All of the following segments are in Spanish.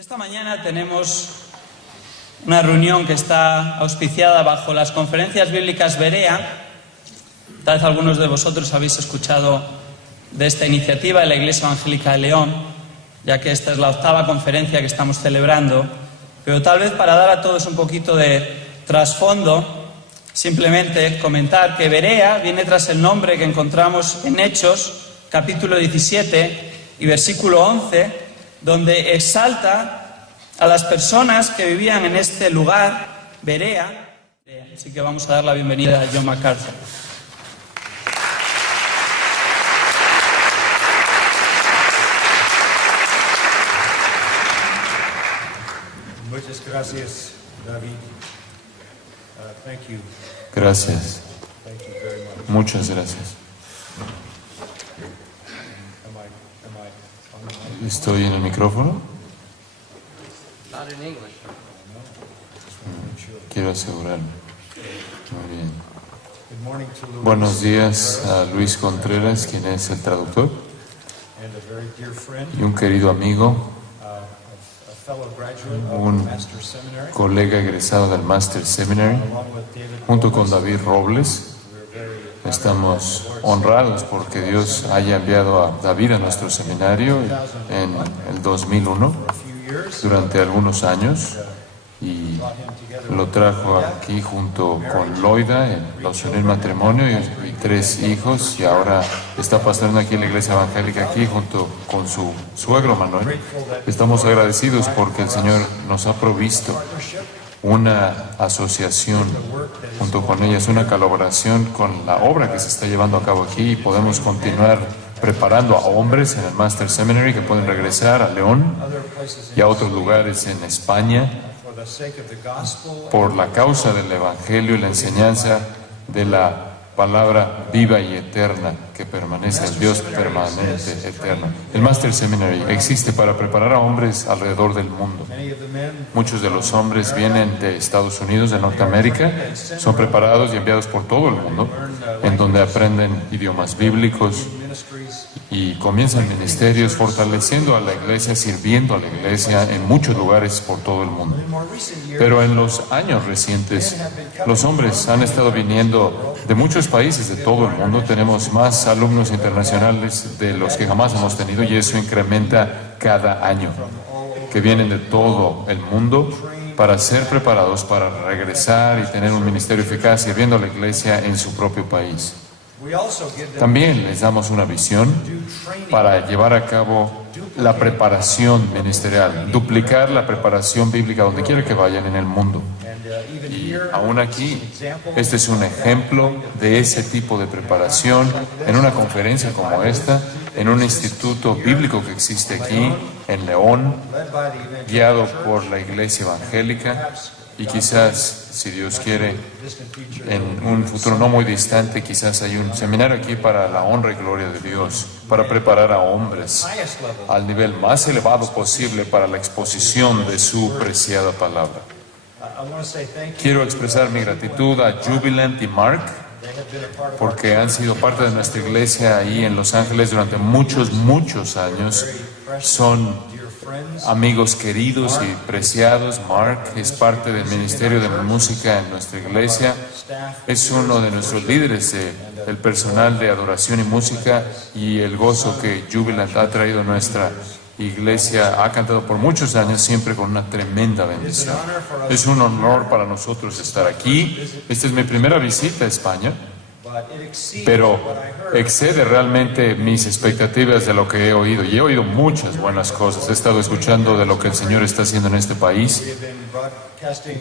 Esta mañana tenemos una reunión que está auspiciada bajo las conferencias bíblicas Berea. Tal vez algunos de vosotros habéis escuchado de esta iniciativa de la Iglesia Evangélica de León, ya que esta es la 8ª conferencia que estamos celebrando. Pero tal vez para dar a todos un poquito de trasfondo, simplemente comentar que Berea viene tras el nombre que encontramos en Hechos, capítulo 17 y versículo 11, donde exalta a las personas que vivían en este lugar, Berea. Así que vamos a dar la bienvenida a John MacArthur. Muchas gracias, David. Thank you. Gracias. Thank you very much. Muchas gracias. ¿Estoy en el micrófono? Not in English. Quiero asegurarme. Muy bien. Good morning to Luis. Buenos días a Luis Contreras, quien es el traductor, And a very dear friend, y un querido amigo, a fellow graduate of un the Master's Seminary, colega egresado del Master's Seminary, along with David junto con Robles. David Robles. We're very Estamos honrados porque Dios haya enviado a David a nuestro seminario en el 2001, for a few years. durante algunos años, y Brought him together lo trajo aquí junto con Loida, los unió en matrimonio y 3 hijos, y ahora está pastoreando aquí en la iglesia evangélica aquí junto con su suegro Manuel. Estamos agradecidos porque el Señor nos ha provisto una asociación junto con ellas, una colaboración con la obra que se está llevando a cabo aquí, y podemos continuar preparando a hombres en el Master Seminary que pueden regresar a León other places y a otros lugares en España for the sake of the gospel. por la causa del Evangelio y la enseñanza de la palabra viva y eterna que permanece, el Dios permanente, eterno. El Master Seminary existe para preparar a hombres alrededor del mundo. Many of the men Muchos de los hombres vienen de Estados Unidos, de Norteamérica, son preparados y enviados por todo el mundo, en donde aprenden idiomas bíblicos ministries y comienzan ministerios fortaleciendo a la iglesia, sirviendo a la iglesia en muchos lugares por todo el mundo. in more recent years. Pero en los años recientes, los hombres han estado viniendo de muchos países de todo el mundo. Tenemos más alumnos internacionales de los que jamás hemos tenido, y eso incrementa cada año, que vienen de todo el mundo para ser preparados para regresar y tener un ministerio eficaz sirviendo a la iglesia en su propio país. We also give them También les damos una visión para llevar a cabo la preparación ministerial, duplicar la preparación bíblica donde quiera que vayan en el mundo. and even Y here aún aquí, este es un ejemplo de ese tipo de preparación en una conferencia como esta, en un instituto bíblico que existe aquí en León, led by the evangelical guiado por la iglesia evangélica, y quizás, si Dios quiere, distant future. en un futuro no muy distante, quizás hay un seminario aquí para la honra y gloria de Dios, para preparar a hombres Highest level. al nivel más elevado posible para la exposición de su preciada palabra. I want to say thank you. Quiero expresar mi gratitud a Jubilant y Mark, They have been a part of our porque han sido parte de nuestra iglesia ahí en Los Ángeles durante muchos años. Son dear friends. amigos queridos y preciados. Mark es parte del ministerio de música en nuestra iglesia. Staff. Es uno de nuestros líderes del personal de adoración y música, y el gozo que Jubilant ha traído a nuestra iglesia ha cantado por muchos años, siempre con una tremenda bendición. Es un honor para nosotros estar aquí. Esta es mi primera visita a España, But it exceeds pero what I heard. excede realmente mis expectativas de lo que he oído. Y he oído muchas buenas cosas. He estado escuchando de lo que el Señor está haciendo en este país. We have been broadcasting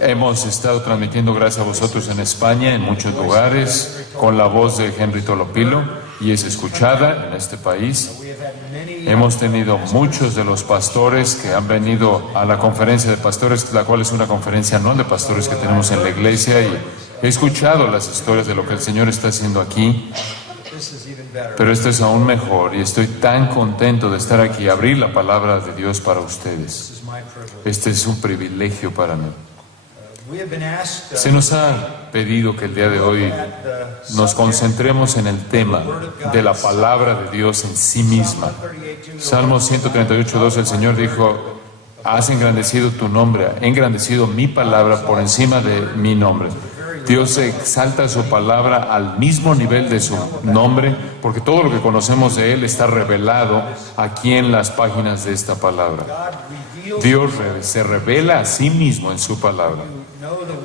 Hemos estado transmitiendo gracias a vosotros en España, en muchos lugares, con la voz de Henry Tolopilo, y es escuchada en este país. we have had many Hemos tenido muchos de los pastores que han venido a la conferencia de pastores, la cual es una conferencia anual de pastores que tenemos en la iglesia, y he escuchado las historias de lo que el Señor está haciendo aquí. this is even better. Pero esto es aún mejor, y estoy tan contento de estar aquí, abrir la palabra de Dios para ustedes. This is my privilege. Este es un privilegio para mí. We have been asked Se nos ha pedido que el día de hoy nos concentremos en el tema de la palabra de Dios en sí misma. Salmo 138:2, el Señor dijo: has engrandecido tu nombre, ha engrandecido mi palabra por encima de mi nombre. Dios exalta su palabra al mismo nivel de su nombre, porque todo lo que conocemos de Él está revelado aquí en las páginas de esta palabra. Dios se revela a sí mismo en su palabra.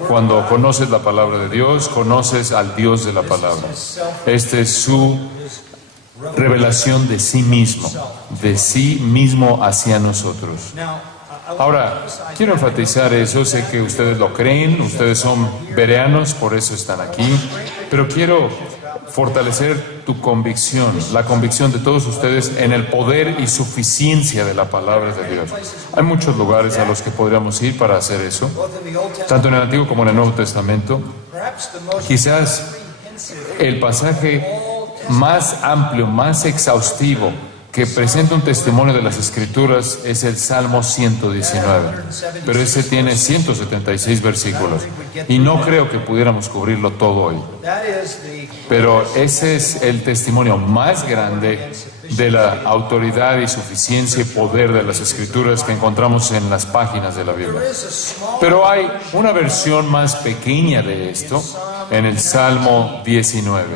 Cuando conoces la palabra de Dios, conoces al Dios de la palabra. Esta es su revelación de sí mismo hacia nosotros. Ahora, quiero enfatizar eso, sé que ustedes lo creen, ustedes son bereanos, por eso están aquí, pero quiero fortalecer tu convicción, la convicción de todos ustedes en el poder y suficiencia de la palabra de Dios. Hay muchos lugares a los que podríamos ir para hacer eso, tanto en el Antiguo como en el Nuevo Testamento. Quizás el pasaje más amplio, más exhaustivo, que presenta un testimonio de las Escrituras es el Salmo 119, pero ese tiene 176 versículos y no creo que pudiéramos cubrirlo todo hoy. Pero ese es el testimonio más grande de la autoridad y suficiencia y poder de las Escrituras que encontramos en las páginas de la Biblia. Pero hay una versión más pequeña de esto en el Salmo 19.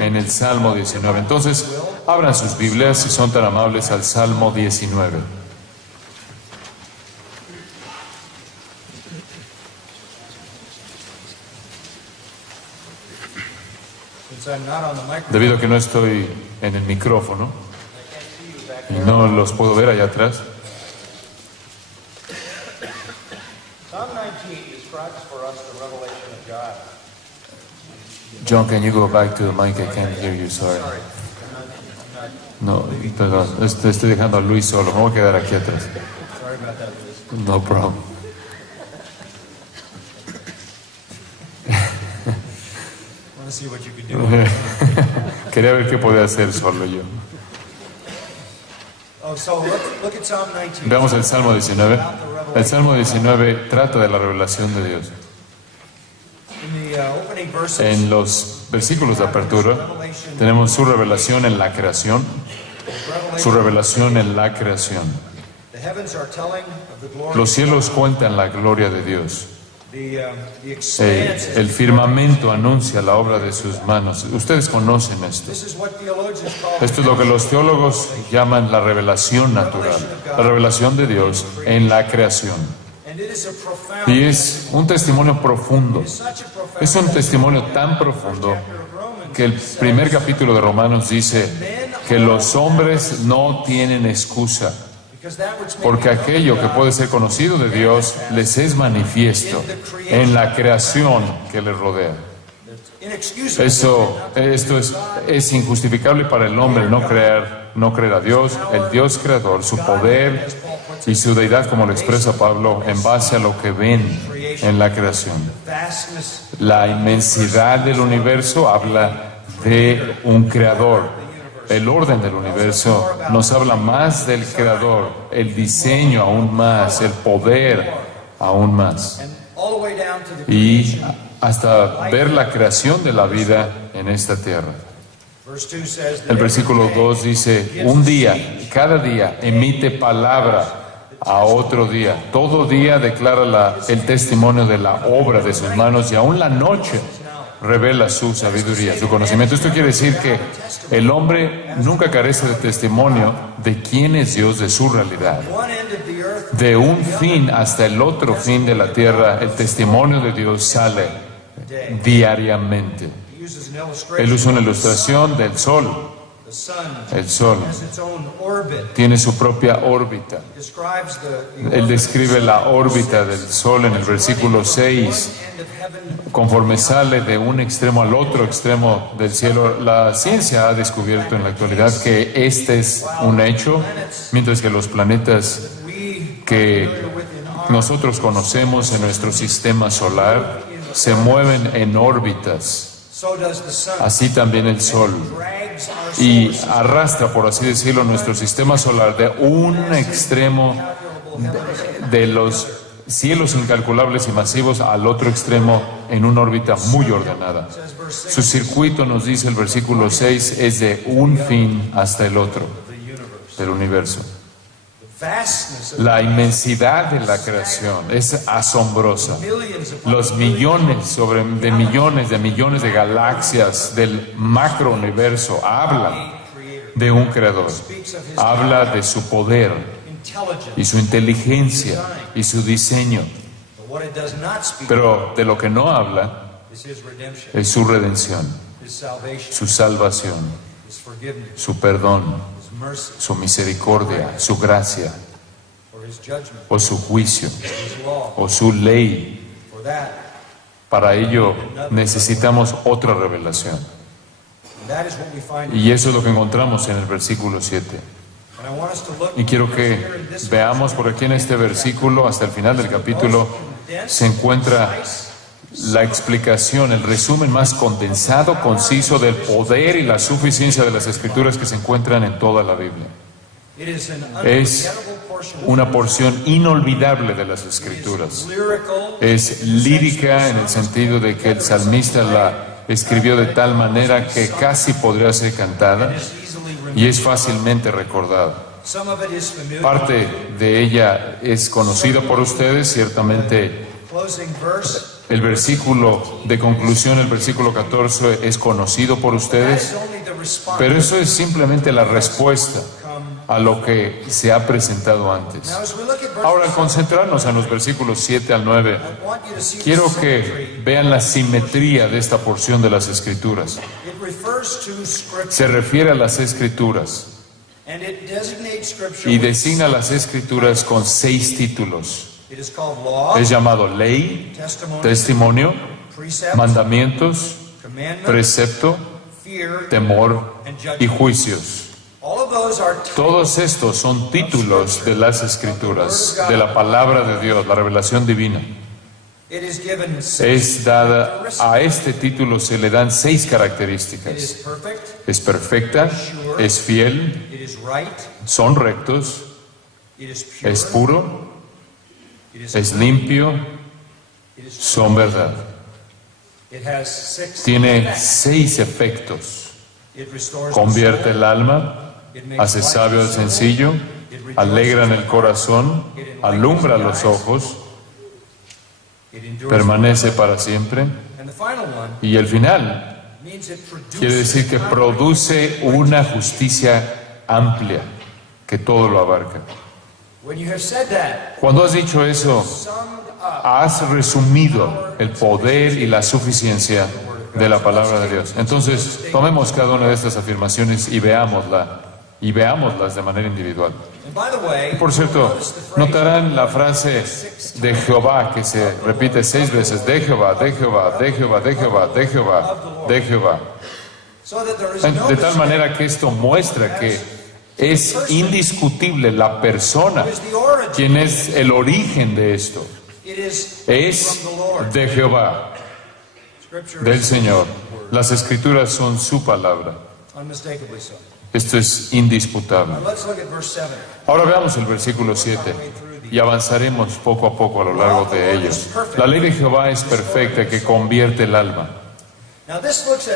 En el Salmo 19. Entonces, abran sus Biblias si son tan amables al Salmo 19. Debido a que no estoy en el micrófono y no los puedo ver allá atrás. John, can you go back to the mic? I can't hear you, sorry. No, perdón, estoy dejando a Luis solo, me voy a quedar aquí atrás. No problem. Quería ver qué podía hacer solo yo. Veamos el Salmo 19. El Salmo 19 trata de la revelación de Dios. En los versículos de apertura tenemos su revelación en la creación. Su revelación en la creación. Los cielos cuentan la gloria de Dios. El firmamento anuncia la obra de sus manos. Ustedes conocen esto. Esto es lo que los teólogos llaman la revelación natural, la revelación de Dios en la creación. Y es un testimonio profundo. Es un testimonio tan profundo que el primer capítulo de Romanos dice que los hombres no tienen excusa, porque aquello que puede ser conocido de Dios les es manifiesto en la creación que les rodea. Esto es injustificable para el hombre no creer a Dios, el Dios creador, su poder y su deidad, como lo expresa Pablo, en base a lo que ven en la creación. La inmensidad del universo habla de un creador. El orden del universo nos habla más del creador, el diseño aún más, el poder aún más. Y hasta ver la creación de la vida en esta tierra. El versículo 2 dice: un día, cada día emite palabra a otro día. Todo día declara el testimonio de la obra de sus manos, y aún la noche revela su sabiduría, su conocimiento. Esto quiere decir que el hombre nunca carece de testimonio de quién es Dios, de su realidad. De un fin hasta el otro fin de la tierra, el testimonio de Dios sale diariamente. Él usa una ilustración del sol. El sol tiene su propia órbita. Él describe la órbita del sol en el versículo 6. Conforme sale de un extremo al otro extremo del cielo, la ciencia ha descubierto en la actualidad que este es un hecho, mientras que los planetas que nosotros conocemos en nuestro sistema solar se mueven en órbitas. Así también el Sol. Y arrastra, por así decirlo, nuestro sistema solar de un extremo de los cielos incalculables y masivos al otro extremo en una órbita muy ordenada. Su circuito, nos dice el versículo 6, es de un fin hasta el otro del universo. La inmensidad de la creación es asombrosa. Los millones de millones de galaxias del macrouniverso hablan de un creador. Habla de su poder y su inteligencia y su diseño. Pero de lo que no habla es su redención, su salvación, su perdón, su misericordia, su gracia, o su juicio, o su ley. Para ello necesitamos otra revelación. Y eso es lo que encontramos en el versículo 7. Y quiero que veamos por aquí en este versículo, hasta el final del capítulo, se encuentra la explicación, el resumen más condensado, conciso del poder y la suficiencia de las Escrituras que se encuentran en toda la Biblia. Es una porción inolvidable de las Escrituras. Es lírica en el sentido de que el salmista la escribió de tal manera que casi podría ser cantada y es fácilmente recordada. Parte de ella es conocida por ustedes, ciertamente. El versículo de conclusión, el versículo 14, es conocido por ustedes, pero eso es simplemente la respuesta a lo que se ha presentado antes. Ahora, al concentrarnos en los versículos 7 al 9, quiero que vean la simetría de esta porción de las Escrituras. Se refiere a las Escrituras y designa las Escrituras con 6 títulos. Es llamado ley, testimonio, mandamientos, precepto, temor y juicios. Todos estos son títulos de las Escrituras, de la palabra de Dios, la revelación divina. Es dada, a este título se le dan 6 características. Es perfecta, es fiel, son rectos, es puro, es limpio, son verdad. Tiene 6 efectos. Convierte el alma, hace sabio al sencillo, alegra en el corazón, alumbra los ojos, permanece para siempre. Y el final quiere decir que produce una justicia amplia que todo lo abarca. Cuando has dicho eso, has resumido el poder y la suficiencia de la palabra de Dios. Entonces, tomemos cada una de estas afirmaciones y veámoslas de manera individual. Por cierto, notarán la frase de Jehová que se repite 6 veces: de Jehová, de Jehová, de Jehová, de Jehová, de Jehová, de Jehová. De tal manera que esto muestra que es indiscutible la persona, quien es el origen de esto. Es de Jehová, del Señor. Las Escrituras son su palabra. Esto es indisputable. Ahora veamos el versículo 7 y avanzaremos poco a poco a lo largo de ellos. La ley de Jehová es perfecta, que convierte el alma.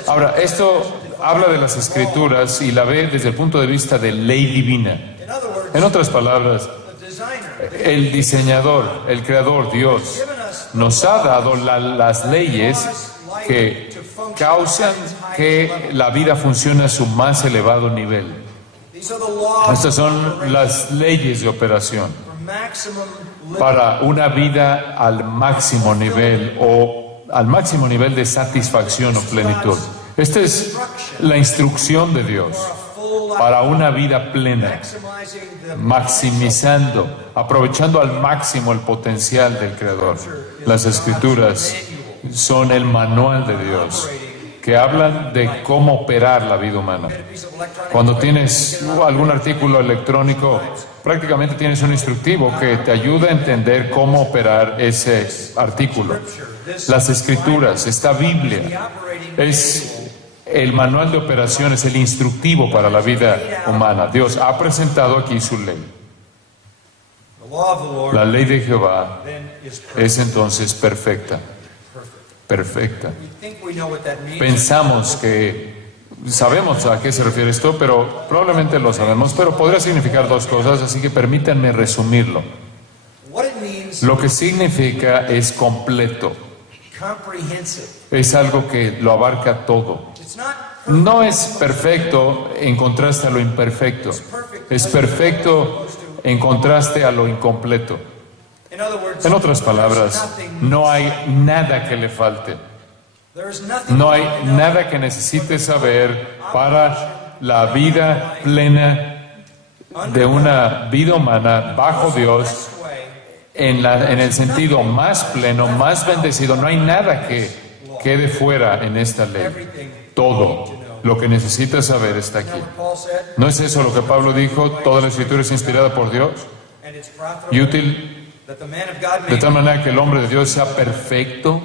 Ahora, esto habla de las Escrituras y la ve desde el punto de vista de ley divina. En otras palabras, el diseñador, el creador, Dios, nos ha dado las leyes que causan que la vida funcione a su más elevado nivel. Estas son las leyes de operación para una vida al máximo nivel o al máximo nivel de satisfacción o plenitud. Esta es la instrucción de Dios para una vida plena, maximizando, aprovechando al máximo el potencial del Creador. Las Escrituras son el manual de Dios que hablan de cómo operar la vida humana. Cuando tienes algún artículo electrónico, prácticamente tienes un instructivo que te ayuda a entender cómo operar ese artículo. Las Escrituras, esta Biblia, es el manual de operación, es el instructivo para la vida humana. Dios ha presentado aquí su ley. The law of the Lord La ley de Jehová then is perfect. es entonces perfecta, perfecta. We think we know what that means. Pensamos que sabemos a qué se refiere esto, pero probablemente lo sabemos, pero podría significar dos cosas, así que permítanme resumirlo. What it means, Lo que significa es completo, comprehensive. es algo que lo abarca todo. It's not No es perfecto en contraste a lo imperfecto, es perfecto en contraste a lo incompleto. in other words, En otras palabras, there's nothing, no hay nada que le falte, there's nothing no hay to know nada que necesite saber para la vida plena de una vida humana bajo Dios, best way en el sentido más pleno, más bendecido. No hay nada que quede fuera en esta ley. Todo lo que necesitas saber está aquí. Paul said, ¿No es eso lo que Pablo dijo? Toda la escritura es inspirada por Dios and it's y profitable útil that the man of God de may tal manera que el hombre de Dios sea perfecto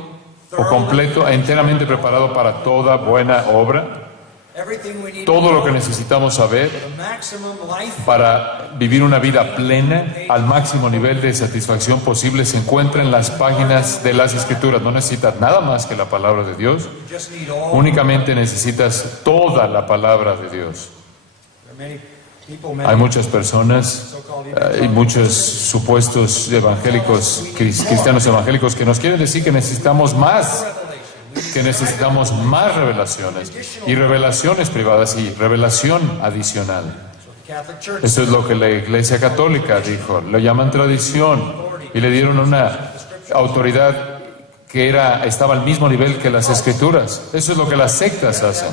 o completo, enteramente preparado para toda buena obra. everything we need Todo to lo que know necesitamos saber the maximum life para vivir una vida plena al máximo nivel de satisfacción posible se encuentra en las páginas de las Escrituras. No necesitas nada más que la palabra de Dios, you just need all. únicamente necesitas toda la palabra de Dios. There are many people, Hay many muchas personas y muchos supuestos evangélicos, cristianos evangélicos, que nos quieren decir que necesitamos más, que necesitamos más revelaciones y revelaciones privadas y revelación adicional. the Catholic Church. Eso es lo que la Iglesia Católica dijo. Lo llaman tradición y le dieron una autoridad que estaba al mismo nivel que las Escrituras. Eso es lo que las sectas hacen.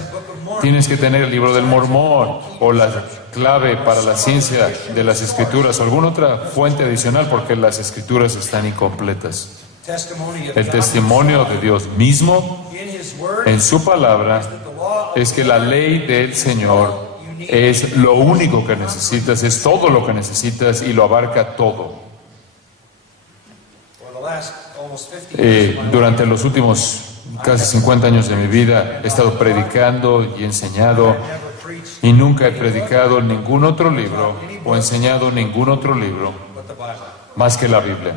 Tienes que tener el libro del Mormón o la clave para la ciencia de las Escrituras o alguna otra fuente adicional porque las Escrituras están incompletas. Testimony of El God testimonio de Dios mismo in His Word en su palabra that the law es que la ley del Señor es lo único que necesitas, es todo lo que necesitas y lo abarca todo. for the last almost 50 years Durante los últimos casi 50 años de mi vida he estado predicando y enseñado never preached y nunca he predicado ningún otro libro o enseñado ningún otro libro but the Bible, más que la Biblia,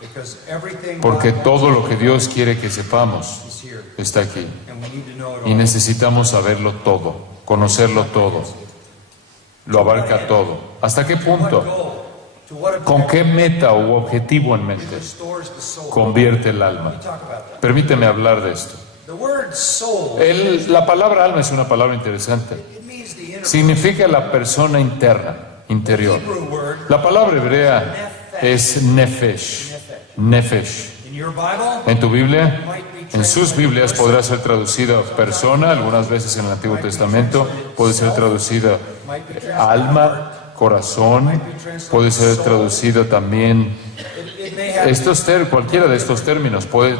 because everything porque God todo lo que Dios quiere que sepamos is here, está aquí and we need to know it y all. necesitamos saberlo todo, conocerlo todo, lo abarca todo. ¿Hasta qué punto? Goal, to what ¿Con qué meta u objetivo en mente restores the soul. convierte el alma? Talk about that. Permíteme hablar de esto. The word soul, La palabra alma es una palabra interesante. it means the inner. Significa la persona interna, interior. Hebrew word La palabra hebrea es nefesh. Nefesh. in your Bible En tu Biblia, en sus Biblias podrá ser traducida persona, algunas veces en el Antiguo Testamento puede ser traducida alma, corazón, puede ser traducida también. it may have Cualquiera de estos términos puede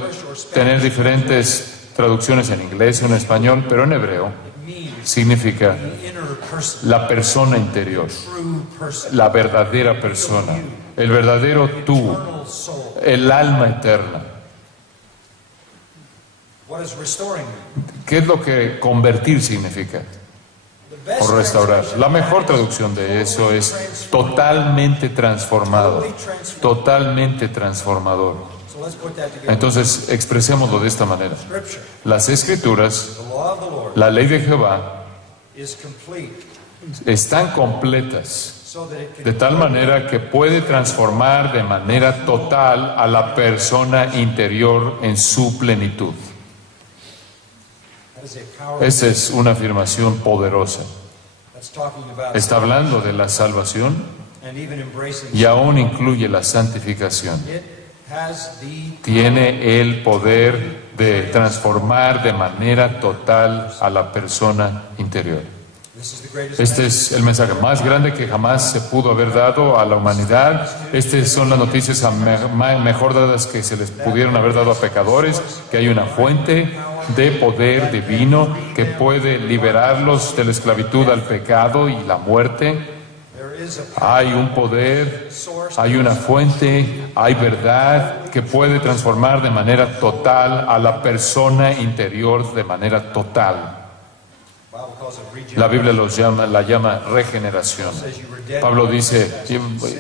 tener diferentes traducciones en inglés o en español, pero en hebreo means significa the inner person, la persona interior, true person, la verdadera persona, el verdadero tú, eternal soul. el alma eterna. What is restoring me? ¿Qué es lo que convertir significa? The best O restaurar. translation La mejor traducción de eso es totalmente transformado, totalmente transformador. So let's put that together. Entonces, expresémoslo de esta manera. Scripture, Las Escrituras, the law of the Lord, la ley de Jehová, is complete, están completas so that it can de tal manera que puede transformar de manera total a la persona interior en su plenitud. that is a power Esa es una afirmación poderosa. that's talking about Está hablando de la salvación and even embracing y aún incluye la santificación. it has the Tiene el poder de transformar de manera total a la persona interior. this is the greatest Este es el mensaje más grande que jamás se pudo haber dado a la humanidad. Estas son las noticias mejor dadas que se les pudieron haber dado a pecadores, que hay una fuente de poder divino que puede liberarlos de la esclavitud al pecado y la muerte. there is a Hay un poder, source hay una fuente, hay verdad que puede transformar de manera total a la persona interior de manera total. by Bible calls it regeneration. La Biblia la llama regeneración. Pablo dice,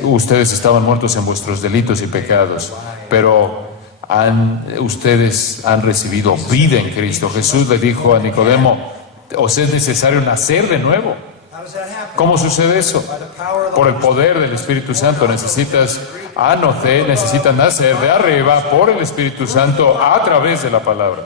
ustedes estaban muertos en vuestros delitos y pecados, pero ustedes han recibido vida en Cristo. Jesús le dijo a Nicodemo, os es necesario nacer de nuevo. How does that happen? ¿Cómo sucede eso? By the power of the Por el poder del Espíritu Santo. Necesitas nacer de arriba por el Espíritu Santo a través de la palabra.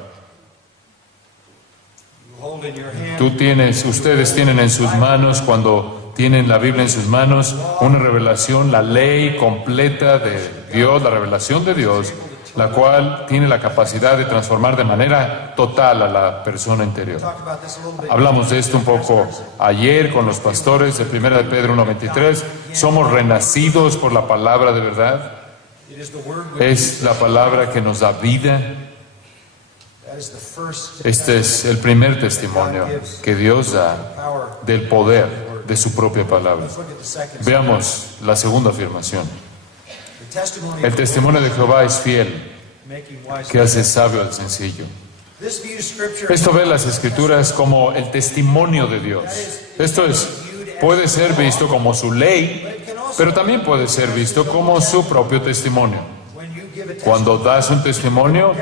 you hold in your hand. Ustedes tienen en sus manos, cuando tienen la Biblia en sus manos, una revelación, la ley completa de Dios, la revelación de Dios, la cual tiene la capacidad de transformar de manera total a la persona interior. Talk about this a little bit. Hablamos de esto un poco ayer con los pastores de 1 de Pedro 1:23. Somos renacidos por la palabra de verdad. It is the word which Es la palabra que nos da vida. that is the first Este es el primer testimonio que Dios da power. del poder de su propia palabra. Let's look at the second. Veamos la segunda afirmación. The testimony El of testimonio de Jehová es fiel, making wise. que hace sabio al sencillo. This views scripture Esto ve las Escrituras como el testimonio de Dios. Esto es, puede ser visto como su ley, pero también puede ser visto como su propio testimonio. when you give a Cuando das un testimonio,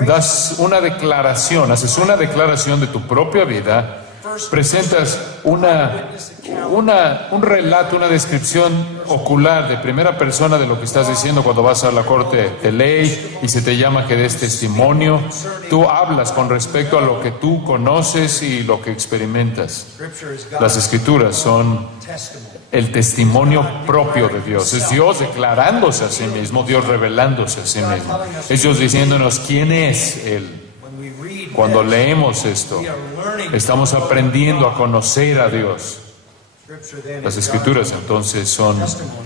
das una declaración, haces una declaración de tu propia vida, presentas un relato, una descripción ocular de primera persona de lo que estás diciendo cuando vas a la corte de ley y se te llama que des testimonio. Tú hablas con respecto a lo que tú conoces y lo que experimentas. scripture is Las God's Escrituras son testimony. el testimonio propio de Dios. Es Dios declarándose a sí mismo, Dios revelándose a sí mismo. Es Dios diciéndonos quién es Él. When we read Cuando this, leemos esto, we are learning. estamos aprendiendo a conocer a Dios. Scripture then Las is Escrituras entonces son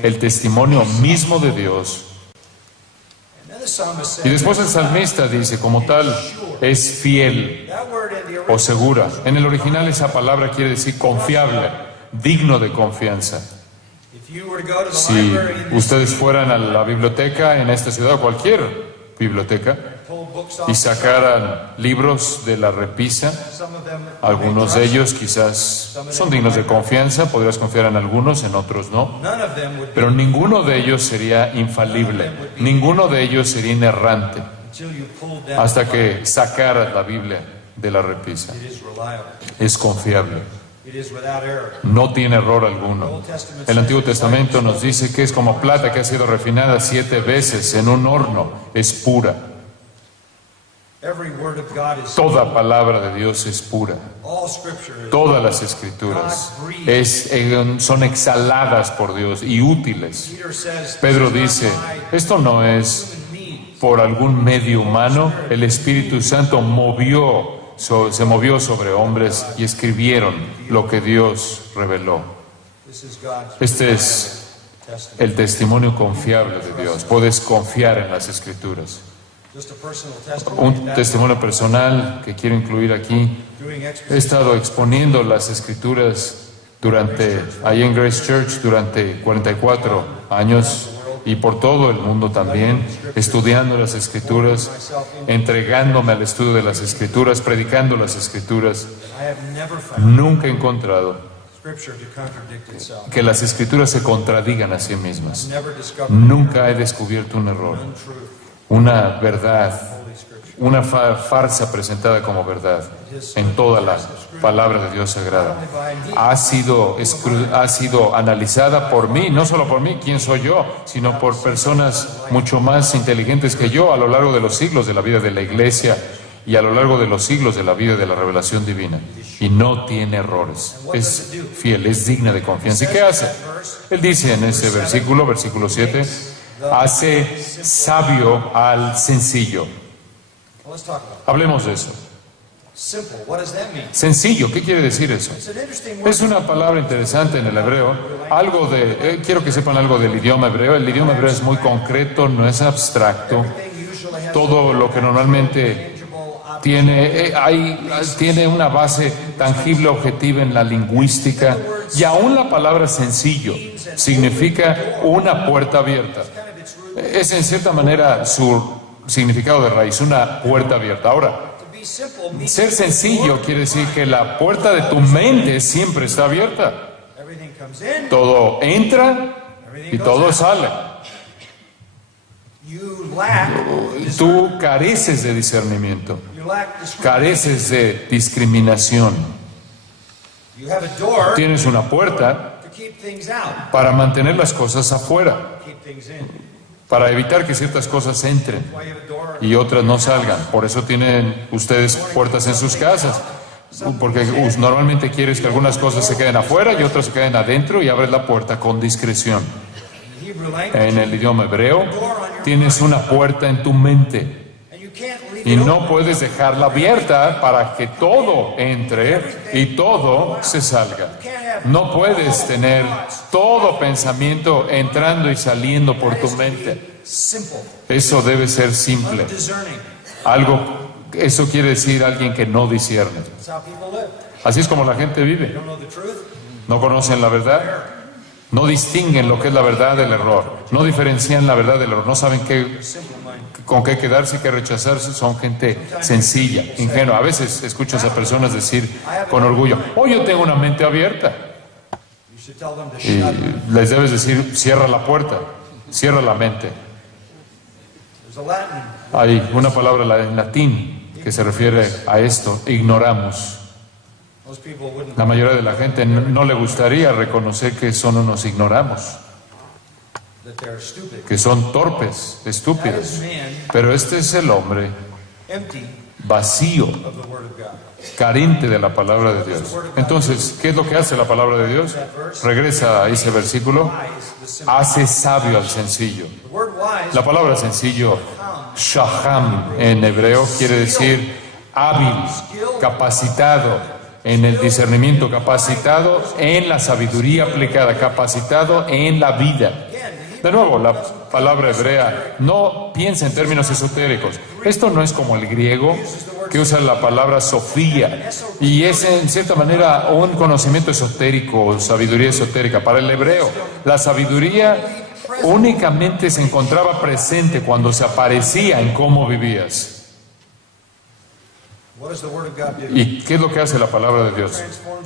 el testimonio mismo de Dios. And then the psalmist Y says, después el salmista dice, como tal, es fiel that word in the o original segura. En el original esa palabra quiere decir confiable, digno de confianza. if you were to go to the Si library in this ustedes fueran a la biblioteca en esta ciudad, o cualquier biblioteca, pull books y off, sacaran libros de la repisa, some of them algunos de ellos quizás son dignos de confianza, podrías confiar en algunos, en otros no, none of them would be pero ninguno de ellos sería infalible, ninguno de ellos sería inerrante, until you pulled down. hasta que sacaras la Biblia de la repisa. It is reliable. Es confiable, It is without error. no tiene error alguno. El Antiguo Testamento nos dice que es como plata que ha sido refinada 7 veces en un horno, es pura. Every word of God is Toda palabra de Dios es pura. all scripture is Todas las Escrituras son exhaladas por Dios y útiles. Peter says Pedro "This is dice, not by esto no es human means." por algún medio humano, el Espíritu Santo se movió sobre hombres y escribieron lo que Dios reveló. This is God's Este es testament. el testimonio confiable de Dios. Puedes confiar en las Escrituras. Just a personal testimony. Un testimonio personal que quiero incluir aquí. Doing He exposition. estado exponiendo las Escrituras ahí en Grace Church durante 44 años y por todo el mundo también, estudiando las Escrituras, entregándome al estudio de las Escrituras, predicando las Escrituras. I have never found Nunca he encontrado scripture to contradict itself. que las Escrituras se contradigan a sí mismas. Never discovered Nunca he descubierto un error, untruth. una verdad, Holy scripture. una farsa presentada como verdad en toda la palabra de Dios sagrada. Ha sido analizada por mí, no solo por mí, quién soy yo, sino por personas mucho más inteligentes que yo a lo largo de los siglos de la vida de la Iglesia y a lo largo de los siglos de la vida de la revelación divina. Y no tiene errores. Es fiel, es digna de confianza. ¿Y qué hace? Él dice en ese versículo 7, hace sabio al sencillo. Well, let's talk about it. Hablemos de eso. Simple. What does that mean? Sencillo, ¿qué quiere decir eso? It's an interesting word. Es una palabra interesante en el hebreo. Quiero que sepan algo del idioma hebreo. El idioma hebreo es muy concreto, no es abstracto. Everything usually has Todo lo que normalmente tiene una base tangible, objetiva en la lingüística. Y aún la palabra sencillo significa una puerta abierta. Es en cierta manera su significado de raíz, una puerta abierta. Ahora, be simple means Ser sencillo quiere decir que la puerta de tu mente siempre está abierta. everything comes in, Todo entra y todo sale. you lack Tú careces de discernimiento, you lack discretion. careces de discriminación. You have a door Tienes una puerta to keep things out, para mantener las cosas afuera, keep things in. para evitar que ciertas cosas entren Why you have a door? y otras no salgan. Por eso tienen ustedes puertas en sus casas, porque normalmente quieres que algunas cosas se queden afuera y otras se queden adentro, y abres la puerta con discreción. In Hebrew language, En el idioma hebreo, tienes una puerta en tu mente and you can't leave y it no open. puedes dejarla abierta para que todo entre y todo se salga. No puedes tener todo pensamiento entrando y saliendo por tu mente. Simple, Eso debe ser simple. undiscerning. Eso quiere decir alguien que no discierne. That's how people live. Así es como la gente They vive. don't know the truth. No conocen la verdad, no distinguen lo que es la verdad del error, no diferencian la verdad del error, no saben Simple mind. con qué quedarse y qué rechazarse. Son gente sencilla, ingenua. A veces escucho a esas personas decir con orgullo: oh, yo tengo una mente abierta. You should tell them to Y shut. les debes decir: cierra la puerta, cierra la mente. There's a Latin. Hay una palabra en latín que se refiere a esto: ignoramos. Most people wouldn't. La mayoría de la gente no le gustaría reconocer que son unos ignoramos, That they're stupid. que son torpes, That is estúpidos. man Pero este es el hombre empty vacío, of the Word of God. carente de la palabra de Dios. Entonces, ¿qué es lo que hace la palabra de Dios? Regresa a ese versículo: Wise, the simple. hace sabio al sencillo. The word wise La palabra sencillo, shaham en hebreo, quiere decir hábil, capacitado en el discernimiento, capacitado en la sabiduría aplicada, capacitado en la vida. De nuevo, la palabra hebrea no piensa en términos esotéricos. Esto no es como el griego, que usa la palabra sofía, y es en cierta manera un conocimiento esotérico o sabiduría esotérica. Para el hebreo, la sabiduría únicamente se encontraba presente cuando se aparecía en cómo vivías. What does the Word of God do? ¿Y qué es lo que hace la palabra de Dios?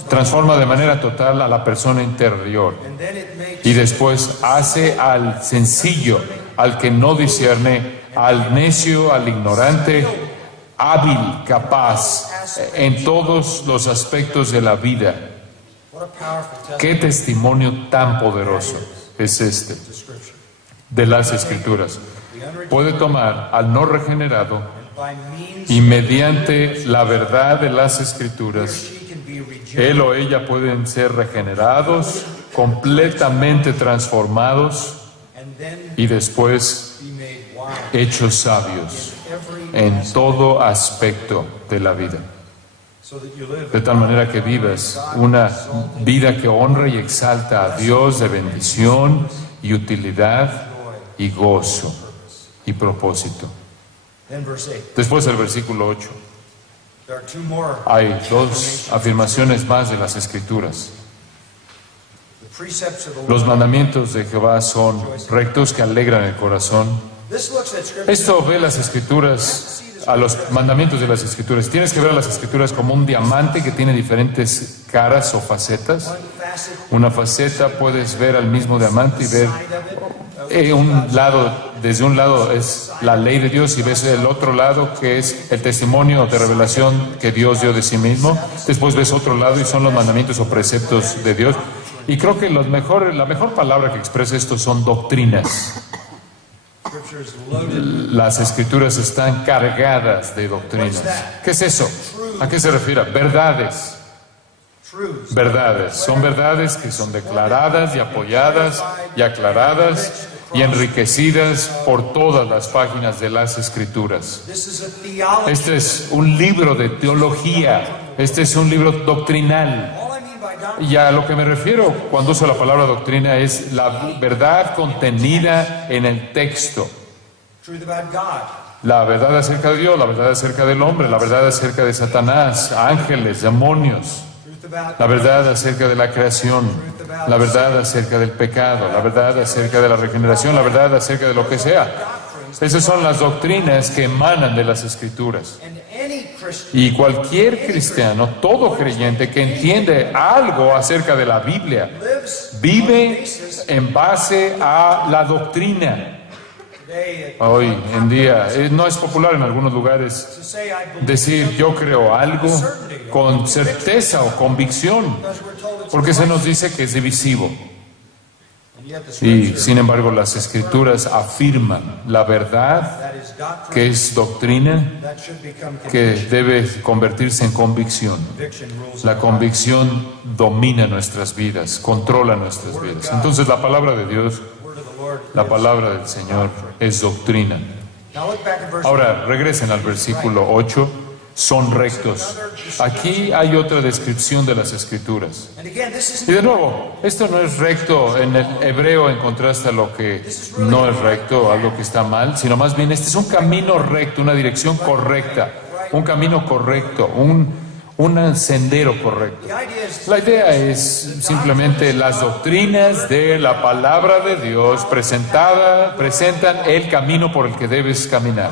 Transforma de manera total a la persona interior. And then it makes Y después hace al sencillo, al que no discierne, al necio, al ignorante, hábil, capaz en todos los aspectos de la vida. what a powerful testimony Qué testimonio tan poderoso es este to Scripture. de las Escrituras. The unregenerate Puede tomar al no regenerado by means y mediante la verdad de las Escrituras, she can be regenerated. él o ella pueden ser regenerados, completamente transformados And then y después be made wise. hechos sabios Every en todo aspecto de la vida. so that you live De tal manera que vivas una vida que honra y exalta a Dios, de bendición y utilidad y gozo y propósito. Then verse 8. Después el versículo 8. There are two more. Hay dos afirmaciones más de las Escrituras. The precepts of the Los Lord. mandamientos de Jehová son rectos, que alegran el corazón. This looks at Scripture. Esto ve las Escrituras, a los mandamientos de las Escrituras. Tienes que ver a las Escrituras como un diamante que tiene diferentes caras o facetas. One facet Una faceta puedes ver al mismo diamante y ver un lado, desde un lado es la ley de Dios y ves el otro lado que es el testimonio de revelación que Dios dio de sí mismo. Después ves otro lado y son los mandamientos o preceptos de Dios. Y creo que la mejor palabra que expresa esto son doctrinas. Scripture is loaded. Las Escrituras están cargadas de doctrinas. ¿Qué es eso? ¿A qué se refiere? Verdades. Truths. Verdades. Son verdades que son declaradas y apoyadas y aclaradas y enriquecidas por todas las páginas de las Escrituras. This is a theology. Este es un libro de teología. Este es un libro doctrinal. All I mean by doctrine Y a lo que me refiero cuando uso la palabra doctrina es la verdad contenida en el texto. truth about God. La verdad acerca de Dios, la verdad acerca del hombre, la verdad acerca de Satanás, ángeles, demonios, Truth about la verdad acerca de la creación, la verdad acerca del pecado, la verdad acerca de la regeneración, la verdad acerca de lo que sea. Esas son las doctrinas que emanan de las Escrituras. and any Y cualquier cristiano, todo creyente que entiende algo acerca de la Biblia, vive en base a la doctrina. Hoy en día no es popular en algunos lugares decir yo creo algo con certeza o convicción, porque se nos dice que es divisivo. Y sin embargo las Escrituras afirman la verdad, que es doctrina, que debe convertirse en convicción. La convicción domina nuestras vidas, controla nuestras vidas. Entonces la palabra de Dios, la palabra del Señor, es doctrina. Ahora regresen al versículo 8. Son rectos. Aquí hay otra descripción de las Escrituras. Y de nuevo, esto no es recto en el hebreo en contraste a lo que no es recto, algo que está mal, sino más bien este es un camino recto, una dirección correcta, un camino correcto, un sendero correcto. La idea es simplemente las doctrinas de la palabra de Dios presentan el camino por el que debes caminar.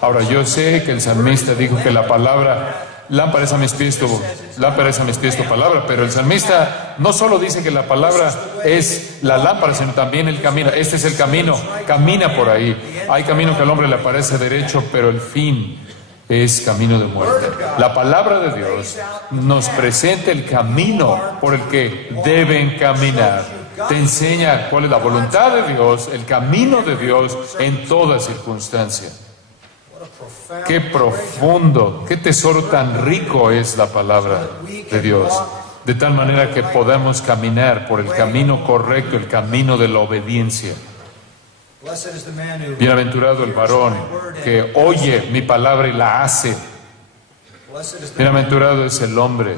Ahora, yo sé que el salmista dijo que la palabra, lámpara es a mis pies tu palabra, pero el salmista no solo dice que la palabra es la lámpara, sino también el camino. Este es el camino, camina por ahí. Hay camino que al hombre le parece derecho, pero el fin es camino de muerte. La palabra de Dios nos presenta el camino por el que deben caminar. Te enseña cuál es la voluntad de Dios, el camino de Dios en toda circunstancia. Qué profundo, qué tesoro tan rico es la palabra de Dios, de tal manera que podamos caminar por el camino correcto, el camino de la obediencia. Bienaventurado el varón que oye mi palabra y la hace. Bienaventurado es el hombre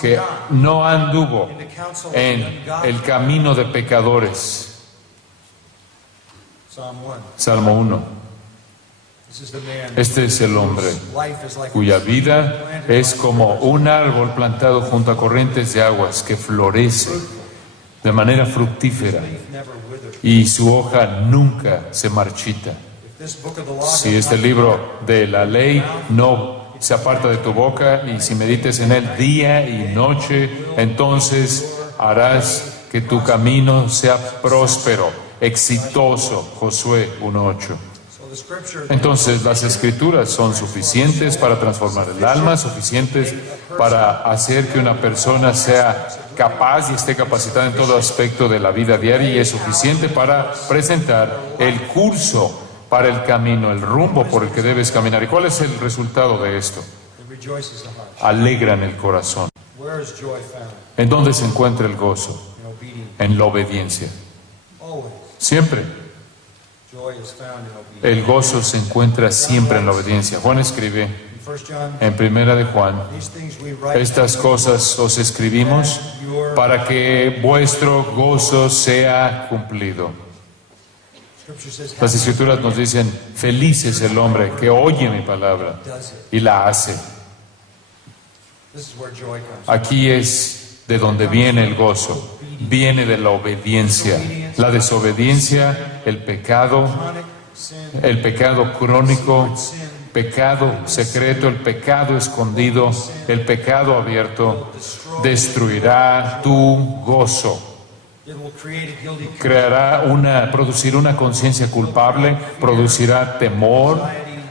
que no anduvo en el camino de pecadores. Salmo 1. Este es el hombre cuya vida es como un árbol plantado junto a corrientes de aguas que florece de manera fructífera y su hoja nunca se marchita. Si este libro de la ley no se aparta de tu boca y si medites en él día y noche, entonces harás que tu camino sea próspero, exitoso. Josué 1:8. Entonces las Escrituras son suficientes para transformar el alma, suficientes para hacer que una persona sea capaz y esté capacitada en todo aspecto de la vida diaria, y es suficiente para presentar el curso para el camino, el rumbo por el que debes caminar. ¿Y cuál es el resultado de esto? Alegran el corazón. ¿En dónde se encuentra el gozo? En la obediencia. Siempre. El gozo se encuentra siempre en la obediencia. Juan escribe en Primera de Juan: estas cosas os escribimos para que vuestro gozo sea cumplido. Las Escrituras nos dicen: feliz es el hombre que oye mi palabra y la hace. Aquí es de donde viene el gozo. Viene de la obediencia. La desobediencia, el pecado crónico, pecado secreto, el pecado escondido, el pecado abierto, destruirá tu gozo. Producirá una conciencia culpable, producirá temor,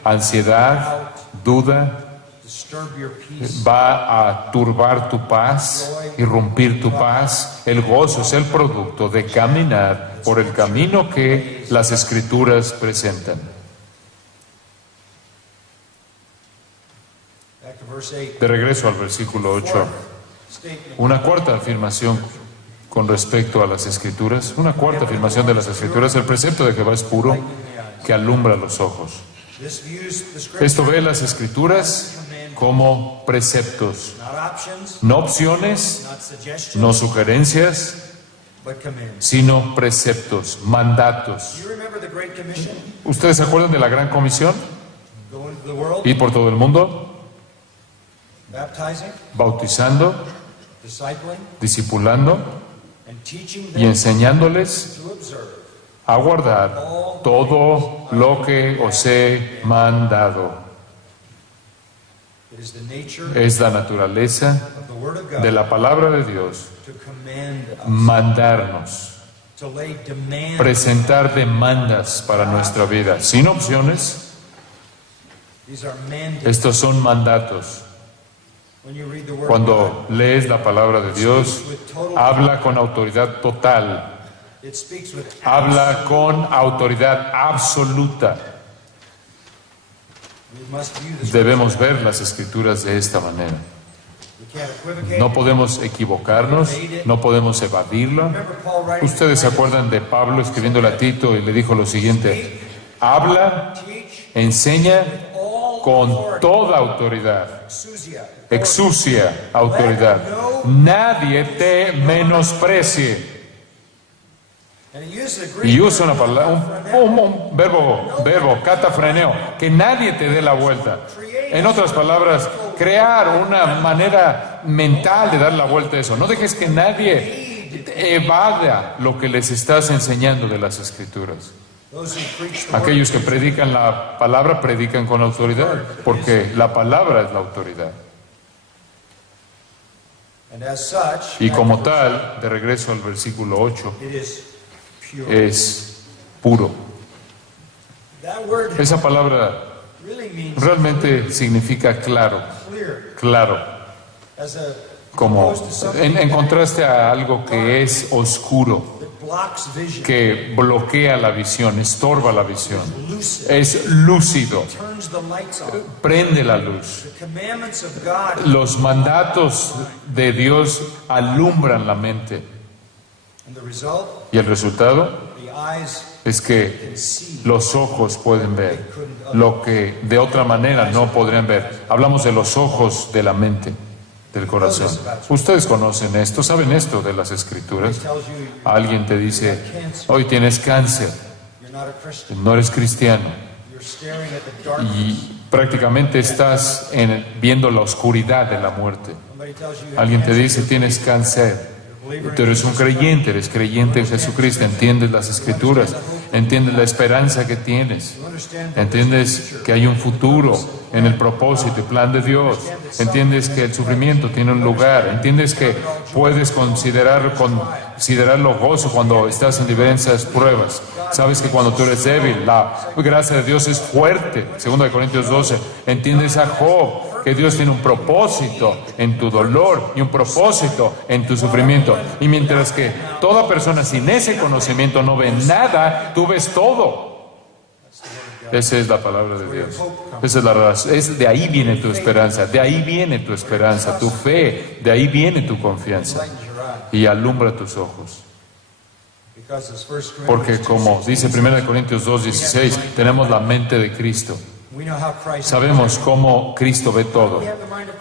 ansiedad, duda. Va a turbar tu paz, irrumpir tu paz. El gozo es el producto de caminar por el camino que las Escrituras presentan. De regreso al versículo 8, una cuarta afirmación con respecto a las Escrituras, una cuarta afirmación de las Escrituras: el precepto de Jehová es puro, que alumbra los ojos. Esto ve las Escrituras como preceptos, no opciones, no sugerencias, sino preceptos, mandatos. ¿Ustedes se acuerdan de la Gran Comisión? Ir por todo el mundo, bautizando, discipulando y enseñándoles a guardar todo lo que os he mandado. It is the nature Es la naturaleza of the Word of God de la palabra de Dios to command us, mandarnos, to lay demands. presentar demandas para nuestra vida, sin opciones. These are mandates. Estos son mandatos. When you read the Word of Cuando lees la palabra de Dios, God, with total, habla con autoridad total, it speaks with habla con autoridad absoluta. We must view this. Debemos ver las escrituras de esta manera. We can't equivocate. No podemos equivocarnos, no podemos evadirlo. Remember Paul writing, Ustedes se acuerdan de Pablo escribiéndole a Tito y le dijo lo siguiente: habla, teach, enseña all con authority, toda autoridad, exousia, exucia autoridad. Nadie te menosprecie. and he uses a Greek Y usa una word, palabra, un verbo, catafreneo, que nadie te dé la vuelta. En otras palabras, crear una manera mental de dar la vuelta a eso. No dejes que nadie evada lo que les estás enseñando de las Escrituras. those who preach the word. Aquellos que predican la palabra predican con autoridad, porque la palabra es la autoridad. And as such, Y como tal, de regreso al versículo 8, it is pure. es puro. That word Esa palabra really means realmente significa claro, clear, claro, as a como opposed to something en contraste a algo que es oscuro, that blocks vision, que bloquea la visión, estorba la visión, lucid, es lúcido, turns the lights on. prende la luz. The commandments of God, Los mandatos de Dios alumbran la mente and the result, y el resultado the eyes es que can see. los ojos pueden ver lo que de otra manera no podrían ver. Hablamos de los ojos de la mente, del corazón. Ustedes conocen esto, saben esto de las Escrituras. Tells you Alguien te dice, hoy tienes cáncer, you're not a Christian. no eres cristiano You're staring at the darkness. y prácticamente estás viendo la oscuridad de la muerte. Somebody tells you you have Alguien te cancer. dice, tienes cáncer. Tú eres un creyente, eres creyente en Jesucristo, entiendes las Escrituras, entiendes la esperanza que tienes, You understand entiendes que hay un futuro en el propósito y plan de Dios, entiendes que el sufrimiento tiene un lugar, entiendes que puedes considerarlo gozo cuando estás en diversas pruebas. Sabes que cuando tú eres débil, la gracia de Dios es fuerte. 2 Corintios 12, entiendes a Job, que Dios tiene un propósito en tu dolor y un propósito en tu sufrimiento. Y mientras que toda persona sin ese conocimiento no ve nada, tú ves todo. Esa es la palabra de Dios. Esa es la razón. De ahí viene tu esperanza, de ahí viene tu esperanza, tu fe, de ahí viene tu confianza. Y alumbra tus ojos. because this first Porque Corinthians como 2:16, dice 1 Corintios 2:16, tenemos la mente de Cristo. we know how Christ Sabemos cómo Cristo ve todo.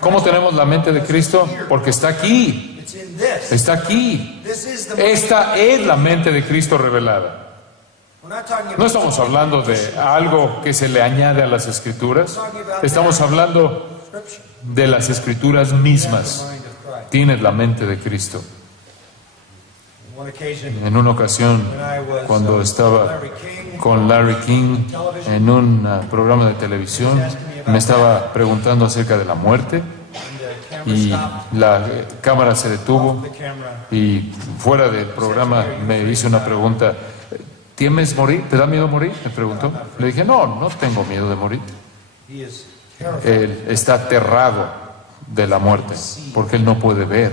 ¿Cómo tenemos la mente de Cristo? Porque está aquí, it's in this. está aquí. This is the Esta es la mente de Cristo revelada. We're not talking No about estamos hablando de algo que se le añade a las Escrituras. Estamos hablando Scripture. de las Escrituras mismas. Mind of Christ. Tienes la mente de Cristo. On one occasion, En una ocasión, when I was cuando estaba Larry King, con Larry King en un programa de televisión, me estaba preguntando acerca de la muerte and the camera y stopped la cámara se detuvo the camera. y fuera del programa me hizo una pregunta. ¿Temes morir? ¿Te da miedo morir? Me preguntó. Le dije, no tengo miedo de morir. He is terrified Él está aterrado de la muerte porque él no puede ver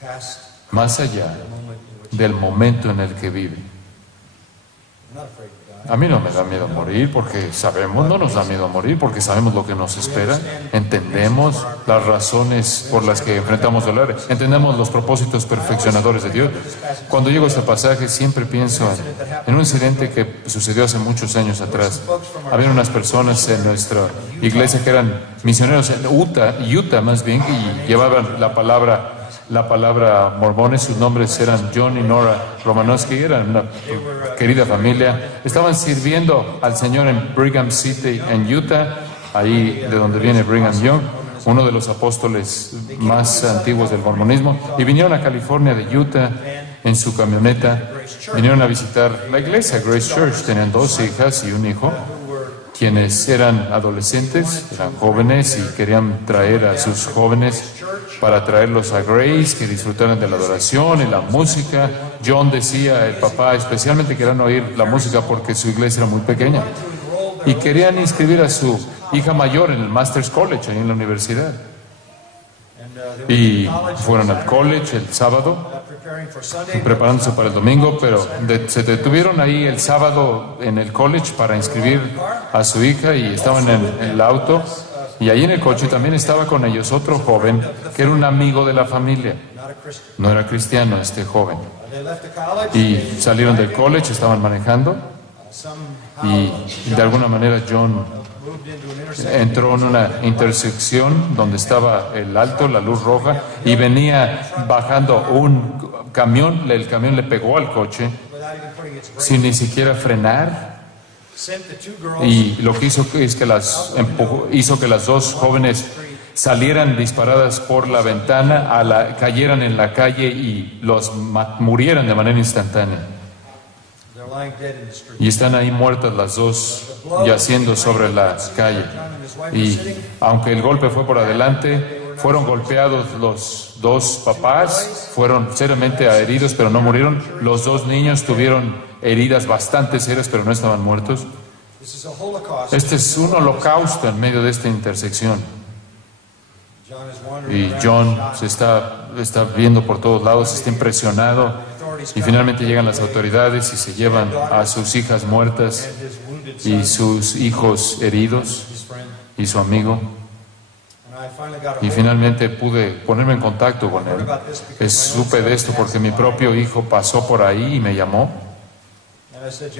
past más allá the moment in which del momento en el que vive. I'm not afraid to die. A mí no me da miedo morir porque sabemos, no nos da miedo morir porque sabemos lo que nos espera, entendemos las razones por las que enfrentamos dolor, entendemos los propósitos perfeccionadores de Dios. Cuando llego a este pasaje siempre pienso en un incidente que sucedió hace muchos años atrás. Había unas personas en nuestra iglesia que eran misioneros en Utah más bien, y llevaban la palabra mormones. Sus nombres eran John y Nora Romanowski, eran una querida familia. Estaban sirviendo al Señor en Brigham City, en Utah, ahí de donde viene Brigham Young, uno de los apóstoles más antiguos del mormonismo, y vinieron a California de Utah en su camioneta. Vinieron a visitar la iglesia Grace Church. Tenían 2 hijas y un hijo quienes eran adolescentes, eran jóvenes y querían traer a sus jóvenes para traerlos a Grace, que disfrutaran de la adoración y la música. John decía, el papá especialmente querían oír la música porque su iglesia era muy pequeña. Y querían inscribir a su hija mayor en el Master's College, ahí en la universidad. Y fueron al college el sábado, preparándose para el domingo, pero se detuvieron ahí el sábado en el college para inscribir a su hija y estaban en el auto. Y ahí en el coche también estaba con ellos otro joven que era un amigo de la familia. No era cristiano este joven. Y salieron del college, estaban manejando y de alguna manera John entró en una intersección donde estaba el alto, la luz roja, y venía bajando un camión. El camión le pegó al coche sin ni siquiera frenar. Y lo que hizo es que hizo que las dos jóvenes salieran disparadas por la ventana, cayeran en la calle y murieran de manera instantánea. Y están ahí muertas las dos, yaciendo sobre la calle. Y aunque el golpe fue por adelante, fueron golpeados los dos papás, fueron seriamente heridos, pero no murieron. Los dos niños tuvieron heridas bastante serias, pero no estaban muertos. Este es un holocausto en medio de esta intersección. Y John se está viendo por todos lados, está impresionado. Y finalmente llegan las autoridades y se llevan a sus hijas muertas y sus hijos heridos y su amigo. Y finalmente pude ponerme en contacto con él. Supe de esto porque mi propio hijo pasó por ahí y me llamó.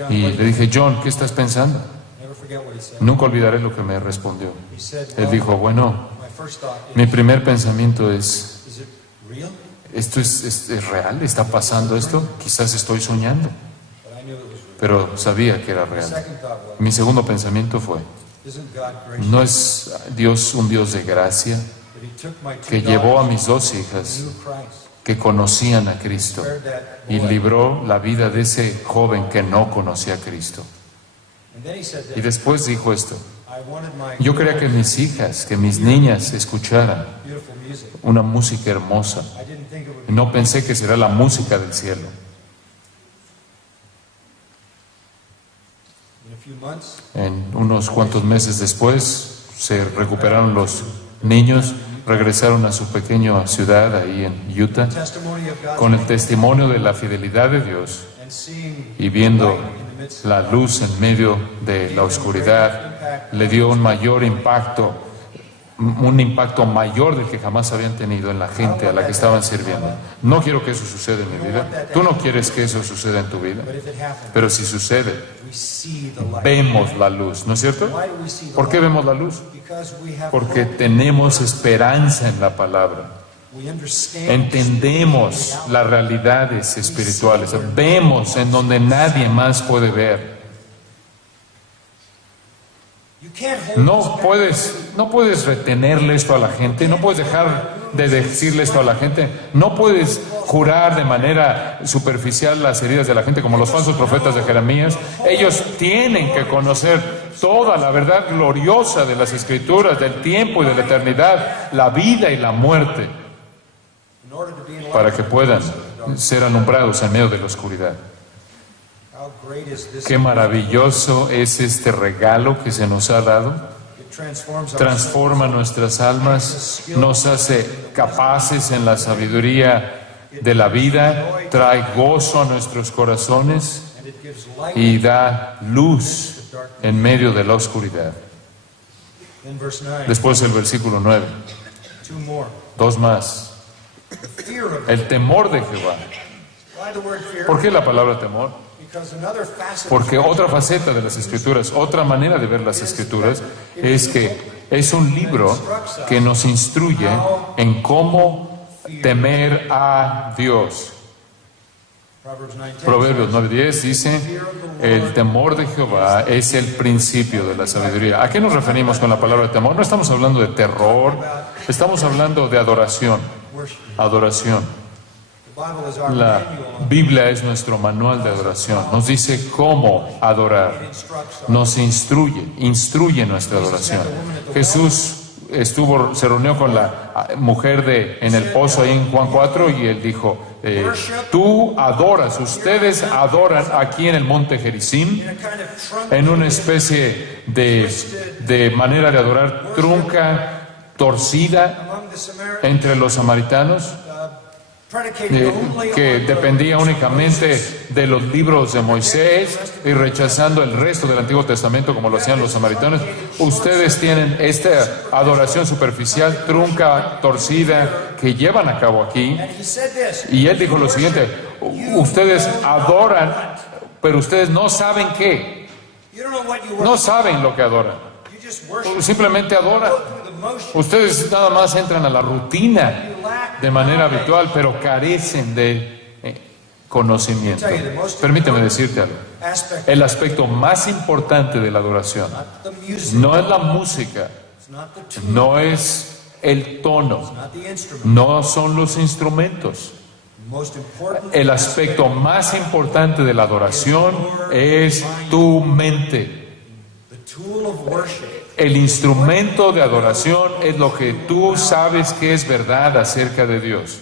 Y le dije, John, ¿qué estás pensando? Nunca olvidaré lo que me respondió. Él dijo, bueno, mi primer pensamiento es, ¿esto es real? ¿Está pasando esto? Quizás estoy soñando. Pero sabía que era real. Mi segundo pensamiento fue, ¿no es Dios un Dios de gracia que llevó a mis dos hijas que conocían a Cristo y libró la vida de ese joven que no conocía a Cristo? Y después dijo esto, yo quería que mis hijas, que mis niñas escucharan una música hermosa. No pensé que será la música del cielo. En unos cuantos meses después se recuperaron los niños, regresaron a su pequeña ciudad ahí en Utah con el testimonio de la fidelidad de Dios y viendo la luz en medio de la oscuridad. Le dio un mayor impacto, un impacto mayor del que jamás habían tenido en la gente a la que estaban sirviendo. No quiero que eso suceda en mi vida. Tú no quieres que eso suceda en tu vida. Pero si sucede, vemos la luz, ¿no es cierto? ¿Por qué vemos la luz? Porque tenemos esperanza en la palabra. Entendemos las realidades espirituales. Vemos en donde nadie más puede ver. No puedes retenerle esto a la gente, no puedes dejar de decirle esto a la gente, no puedes curar de manera superficial las heridas de la gente como los falsos profetas de Jeremías. Ellos tienen que conocer toda la verdad gloriosa de las Escrituras, del tiempo y de la eternidad, la vida y la muerte, para que puedan ser alumbrados en medio de la oscuridad. Qué maravilloso es este regalo que se nos ha dado. Transforma nuestras almas, nos hace capaces en la sabiduría de la vida, trae gozo a nuestros corazones y da luz en medio de la oscuridad. Después el versículo 9. Dos más. El temor de Jehová. ¿Por qué la palabra temor? Porque otra faceta de las Escrituras, otra manera de ver las Escrituras, es que es un libro que nos instruye en cómo temer a Dios. Proverbios 9:10 dice, el temor de Jehová es el principio de la sabiduría. ¿A qué nos referimos con la palabra temor? No estamos hablando de terror, estamos hablando de adoración. Adoración. Bible is our La manual. Biblia es nuestro manual de adoración. Nos dice cómo adorar. Nos instruye nuestra adoración. Jesús se reunió con la mujer en el pozo ahí en Juan 4 y él dijo, tú adoras, ustedes adoran aquí en el monte Gerizim In a kind of trunk en una especie de manera de adorar trunca, torcida among the Samaritans, entre los samaritanos, predicated only que on dependía únicamente de los libros de Moisés y rechazando el resto del Antiguo Testamento como lo hacían los samaritanos. Ustedes tienen esta adoración superficial, trunca, torcida, que llevan a cabo aquí. And he said this, Y él dijo lo siguiente, ustedes adoran, pero ustedes no saben qué, you don't know what you no worship, saben lo que adoran, you just worship. simplemente adoran. Go through the motion. Ustedes nada más entran a la rutina de manera habitual, pero carecen de conocimiento. Permíteme decirte algo. Aspect, El aspecto más importante de la adoración not the music, no es la música, it's not the tune, no es el tono, not the instrument. no son los instrumentos. The most important El aspecto más importante de la adoración es tu mente. the tool of worship. El instrumento de adoración es lo que tú sabes que es verdad acerca de Dios.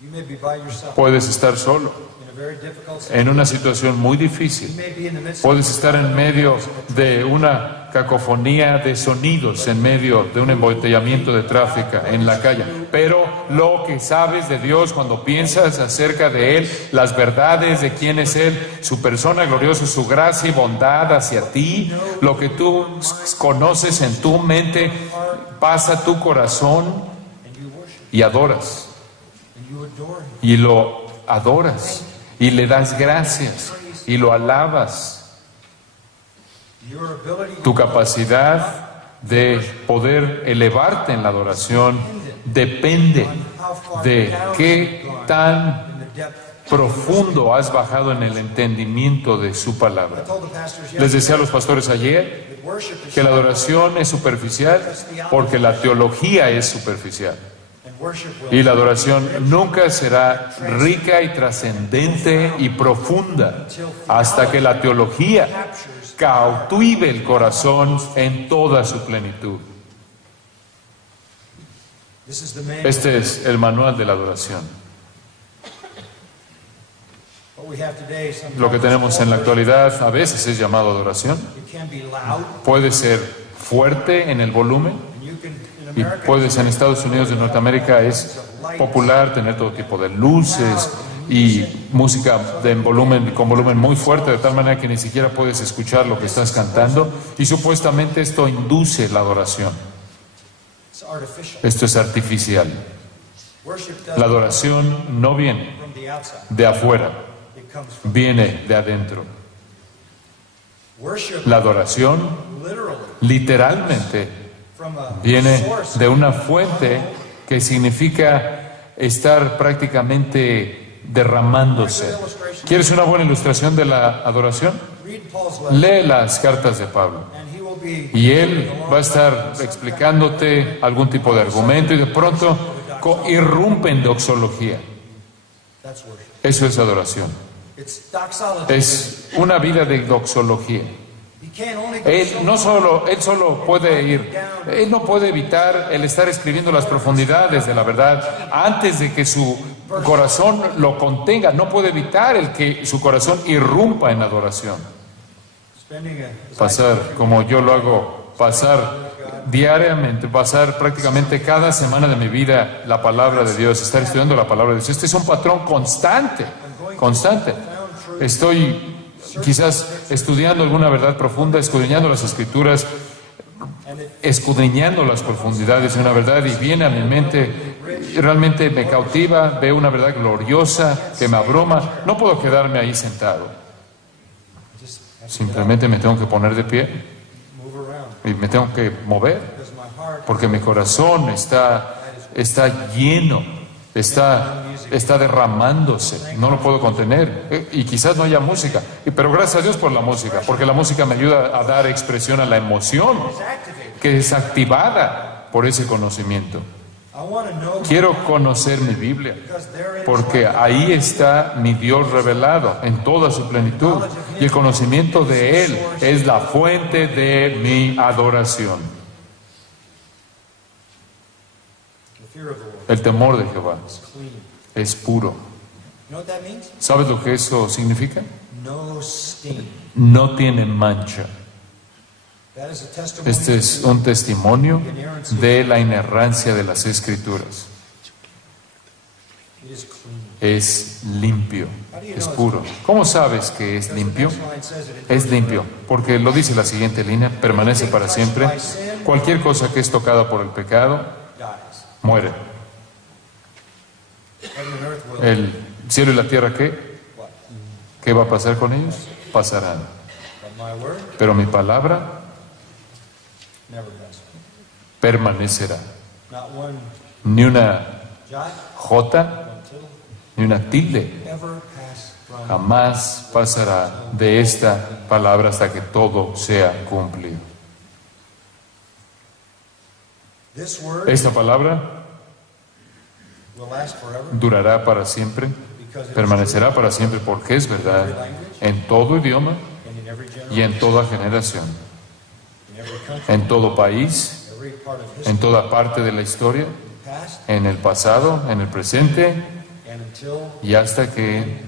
You may be by yourself Puedes estar solo in a very difficult situation. en una situación muy You difícil. may be in the midst of Puedes estar en medio de una cacofonía de sonidos, en medio de un embotellamiento de tráfico en la calle. Pero lo que sabes de Dios cuando piensas acerca de Él, las verdades de quién es Él, su persona gloriosa, su gracia y bondad hacia ti, lo que tú conoces en tu mente, pasa a tu corazón and you worship y adoras. and you adore him. Y lo adoras y le das gracias y lo alabas. Your ability Tu capacidad de poder elevarte en la adoración depende de qué tan in the depth. profundo has bajado en el entendimiento de su palabra. I told the pastors Les yesterday decía a los pastores ayer that worship is que la adoración es superficial porque la teología es superficial. and worship will Y la adoración nunca será rica y trascendente y profunda hasta que la teología cautive el corazón en toda su plenitud. This is the manual. Este es el manual de la adoración. What we have today sometimes Lo que tenemos en la actualidad a veces es llamado adoración. it can be loud Puede ser fuerte en el volumen and you can in y America puedes en Estados Unidos de Norteamérica es popular tener todo tipo de luces y música con volumen muy fuerte, de tal manera que ni siquiera puedes escuchar lo que estás cantando, y supuestamente esto induce la adoración. it's artificial. Esto es artificial. Worship La doesn't adoración no viene from the outside. de afuera, It comes from viene de adentro. worship La adoración literally literalmente from a viene source. de una fuente que significa estar prácticamente derramándose. ¿Quieres una buena ilustración de la adoración? Read Paul's letter Lee las cartas de Pablo and he will be y él va a estar explicándote algún tipo de argumento y de pronto irrumpe en doxología. that's worship. Eso es adoración. It's doxology. Es una vida de doxología. He can't only go Él solo puede él no puede evitar el estar escribiendo las profundidades de la verdad antes de que su corazón lo contenga. No puede evitar el que su corazón irrumpa en adoración. spending a Pasar, como yo lo hago, pasar diariamente, pasar prácticamente cada semana de mi vida la palabra de Dios, estar estudiando la palabra de Dios. Este es un patrón constante. Estoy quizás estudiando alguna verdad profunda, escudriñando las escrituras, escudriñando las profundidades de una verdad, y viene a mi mente, y realmente me cautiva, veo una verdad gloriosa que me abruma. No puedo quedarme ahí sentado, simplemente me tengo que poner de pie move around y me tengo que mover, because my heart porque mi corazón está lleno, está derramándose, no lo puedo contener. Y quizás no haya música, pero gracias a Dios por la música, porque la música me ayuda a dar expresión a la emoción is activated. que es activada por ese conocimiento. I want to know Quiero conocer mi Biblia, because therein is porque ahí está mi Dios revelado en toda su plenitud. Y el conocimiento de Él es la fuente de mi adoración. the fear of the Lord El temor de Jehová is clean. es puro. You know what that means? ¿Sabes lo que eso significa? No stain. No tiene mancha. That is a testimony Este es un testimonio de la inerrancia de las Escrituras. it is clean. Es limpio, es puro. ¿Cómo sabes que es limpio? Next line says it. Es limpio, porque lo dice la siguiente línea, permanece para siempre. Cualquier cosa que es tocada por el pecado, Dies. muere. Heaven and earth will. El cielo y la tierra, ¿qué? What? ¿Qué va a pasar con ellos? Pasarán. But my word Pero mi palabra never does. permanecerá. Not one Ni una jot, jota, one tittle, ni una tilde ever pass from. jamás pasará de esta palabra hasta que todo sea cumplido. This word Esta palabra will last forever durará para siempre, because it permanecerá para siempre porque es verdad en todo idioma is and in every y generation, en toda generación, in every country, en todo país, every part of history, en toda parte de la historia, past en el pasado, en el presente and until y hasta que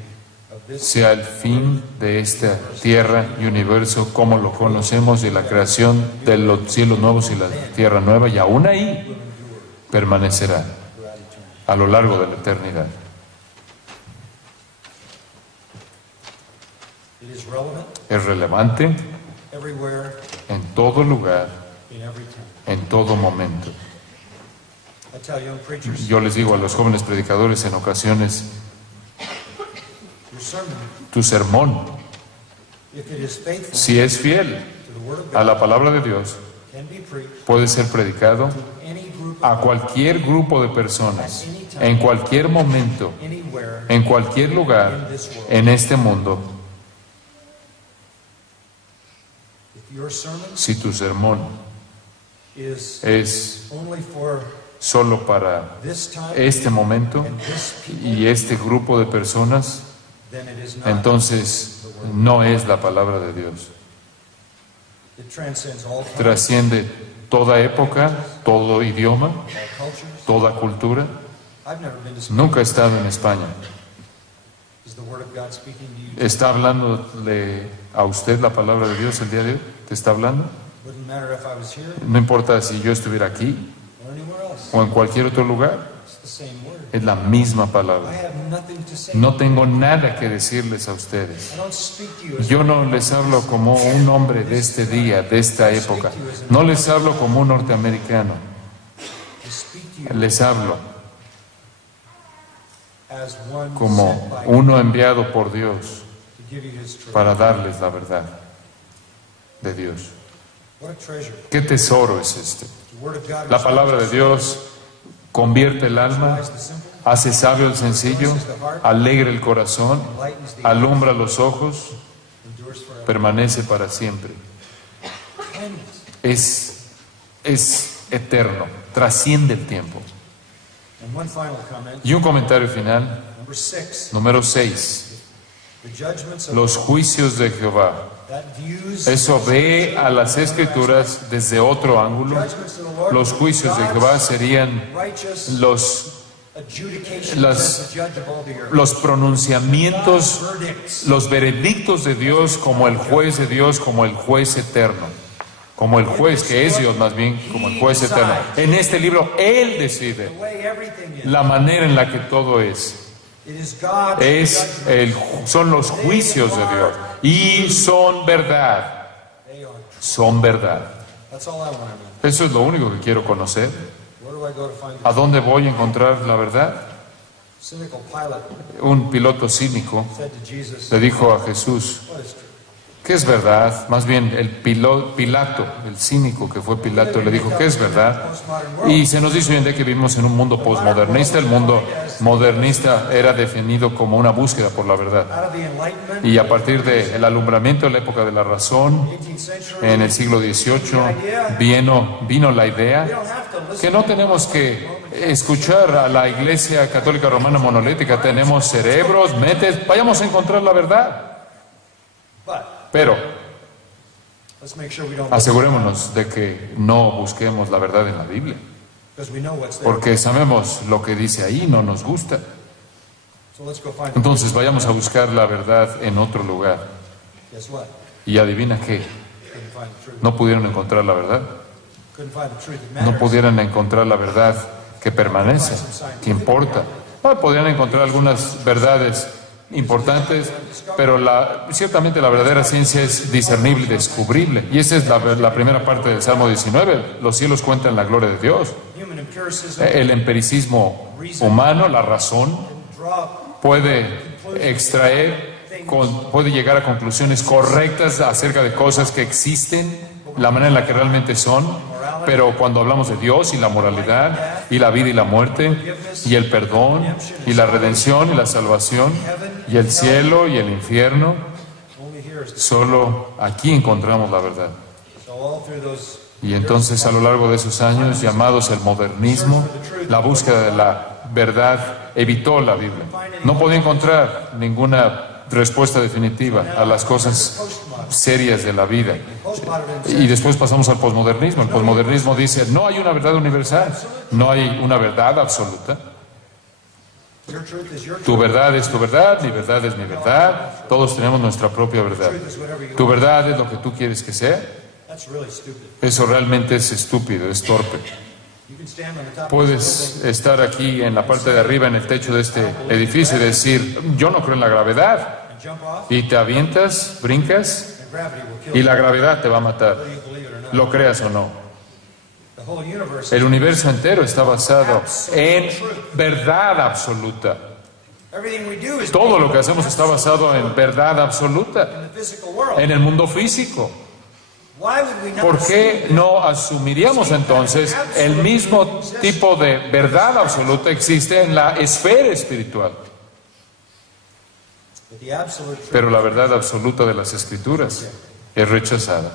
of this sea el fin de esta tierra y universo como lo conocemos y la creación de los cielos nuevos y la tierra nueva, y aún ahí permanecerá a lo largo de la eternidad. it is relevant Es relevante everywhere, en todo lugar, in every time. en todo momento. I tell young preachers, Yo les digo a los jóvenes predicadores en ocasiones, your sermon, tu sermón, if it is faithful si es fiel to the Word of a God, la palabra de Dios, can be preached puede ser predicado to any group a of cualquier grupo de personas, en cualquier momento, anywhere en cualquier lugar, en este mundo. if your sermon Si tu sermón is es only for solo para this time este momento and this people, y este grupo de personas, then it is not. entonces no es la palabra de Dios. It transcends all time, Trasciende toda época, todo idioma, all cultures. toda cultura. I've never been to Spain. Nunca he estado en España. Is the Word of God speaking to you? ¿Está hablándole a usted la palabra de Dios el día de hoy? ¿Te está hablando? Wouldn't matter if I was here No importa si yo estuviera aquí or anywhere else. o en cualquier otro lugar, It's the same word. es la misma I palabra. have nothing to say. No tengo nada que decirles a ustedes. I don't speak to you as Yo no les hablo como un hombre de este día, de esta época. No les hablo como un norteamericano. I speak to you Les hablo as one como sent by God uno enviado por Dios to give you His truth. para darles la verdad de Dios. What a treasure. ¿Qué tesoro es este? The Word of God La palabra de Dios convierte el alma, restores the simple, hace sabio el sencillo, alegra el corazón, enlightens the alumbra los ojos, endures forever. permanece para siempre. Timeless. Es eterno, trasciende el tiempo. And one final comment. Y un comentario final, Number 6. número 6. The judgments of Los juicios de Jehová. that views Eso ve a las Escrituras desde otro ángulo. judgments of the Lord. Los juicios de Jehová serían Righteous los adjudication las- as the judge of all the earth. los pronunciamientos, Verdicts. los veredictos de Dios como el juez de Dios, como el juez eterno, como el juez que es Dios más bien, como el juez eterno. En este libro Él decide The way everything is. la manera en la que todo es. It is God's Es judgment. son los juicios de Dios y son verdad, They are. son verdad. That's all I want to know. Eso es lo único que quiero conocer. Where do I go to find ¿A the dónde voy a encontrar la verdad? cynical Pilate Un piloto cínico said to Jesus, le dijo a Jesús, what is truth? ¿qué es verdad? Más bien el Pilato, el cínico que fue Pilato, le dijo, ¿qué es verdad? Postmodern world. Y se nos dice hoy en día que vivimos en un mundo postmodernista, el mundo modernista era definido como una búsqueda por la verdad. Out of the Enlightenment, Y a partir del alumbramiento en la época de la razón, 18th century, en el siglo XVIII, vino la we idea don't have to listen que no tenemos que escuchar a la Iglesia Católica Romana monolítica. Tenemos cerebros, mentes, vayamos a encontrar la verdad. but Pero let's make sure we don't asegurémonos de que no busquemos la verdad en la Biblia, because we know what's there. porque sabemos lo que dice ahí, no nos gusta. So let's go find it. Entonces vayamos a buscar la verdad en otro lugar. Guess what? Y adivina qué, Couldn't find the truth. no pudieron encontrar la verdad. Couldn't find the truth that No matters. pudieron encontrar la verdad que permanece, que importa. Podrían encontrar algunas verdades importantes, pero ciertamente la verdadera ciencia es discernible y descubrible. Y esa es la primera parte del Salmo 19. Los cielos cuentan la gloria de Dios. Human empiricism El empiricismo humano, la razón, draw puede puede llegar a conclusiones correctas acerca de cosas que existen, la manera en la que realmente son, pero cuando hablamos de Dios y la moralidad y la vida y la muerte y el perdón y la redención y la salvación y el cielo y el infierno, only here is solo aquí encontramos la verdad. so all through those Y entonces a lo largo de esos años llamados el modernismo, la búsqueda de la verdad evitó la Biblia. No podía encontrar ninguna respuesta definitiva a las cosas serias de la vida. postmodernism Y después pasamos al posmodernismo. El posmodernismo dice, no hay una verdad universal, no hay una verdad absoluta. your truth is your truth. Tu verdad es tu verdad, mi verdad es mi verdad, todos tenemos nuestra propia verdad. Truth is whatever you Tu want. verdad es lo que tú quieres que sea. That's really stupid. Eso realmente es estúpido, es torpe. You can stand on the top of this Puedes estar aquí en la parte de arriba, en el techo de este edificio y decir, yo no creo en la gravedad. building and jump off, Y te avientas, brincas, and gravity will kill y you, la gravedad te va a matar, whether you believe it or not. lo creas o no. The whole universe El universo entero está basado en verdad absoluta. everything we do is Todo lo que hacemos está basado en verdad absoluta, in the physical world. en el mundo físico. Why would we not ¿Por qué no asumiríamos entonces el mismo tipo de verdad absoluta existe en la esfera espiritual? But the absolute truth Pero la verdad absoluta de las Escrituras es rechazada.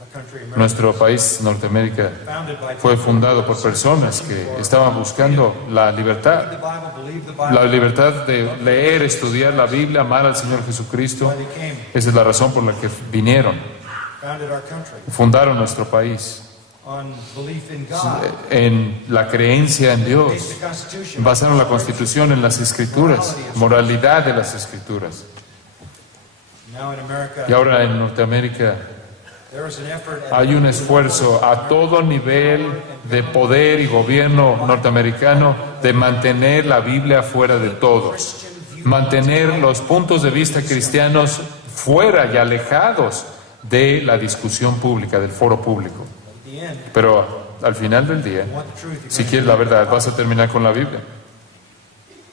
our country, America, Nuestro país, Norteamérica, founded by fue fundado por personas que estaban buscando la libertad. the Bible, believe the La Bible, libertad de leer, estudiar la Biblia, amar al Señor Jesucristo. why they came, Esa es la razón por la que vinieron. founded our country Fundaron nuestro país on belief in God. en la creencia en Dios. Based the Constitution Basaron la Constitución en las Escrituras, moralidad de las Escrituras. now in America. Y ahora en Norteamérica There is an effort at hay un esfuerzo a todo nivel de poder y gobierno norteamericano de mantener la Biblia fuera de todos, mantener los puntos de vista cristianos fuera y alejados de la discusión pública, del foro público. at the end. Pero al final del día, Want the truth? si quieres la verdad, vas a terminar con la Biblia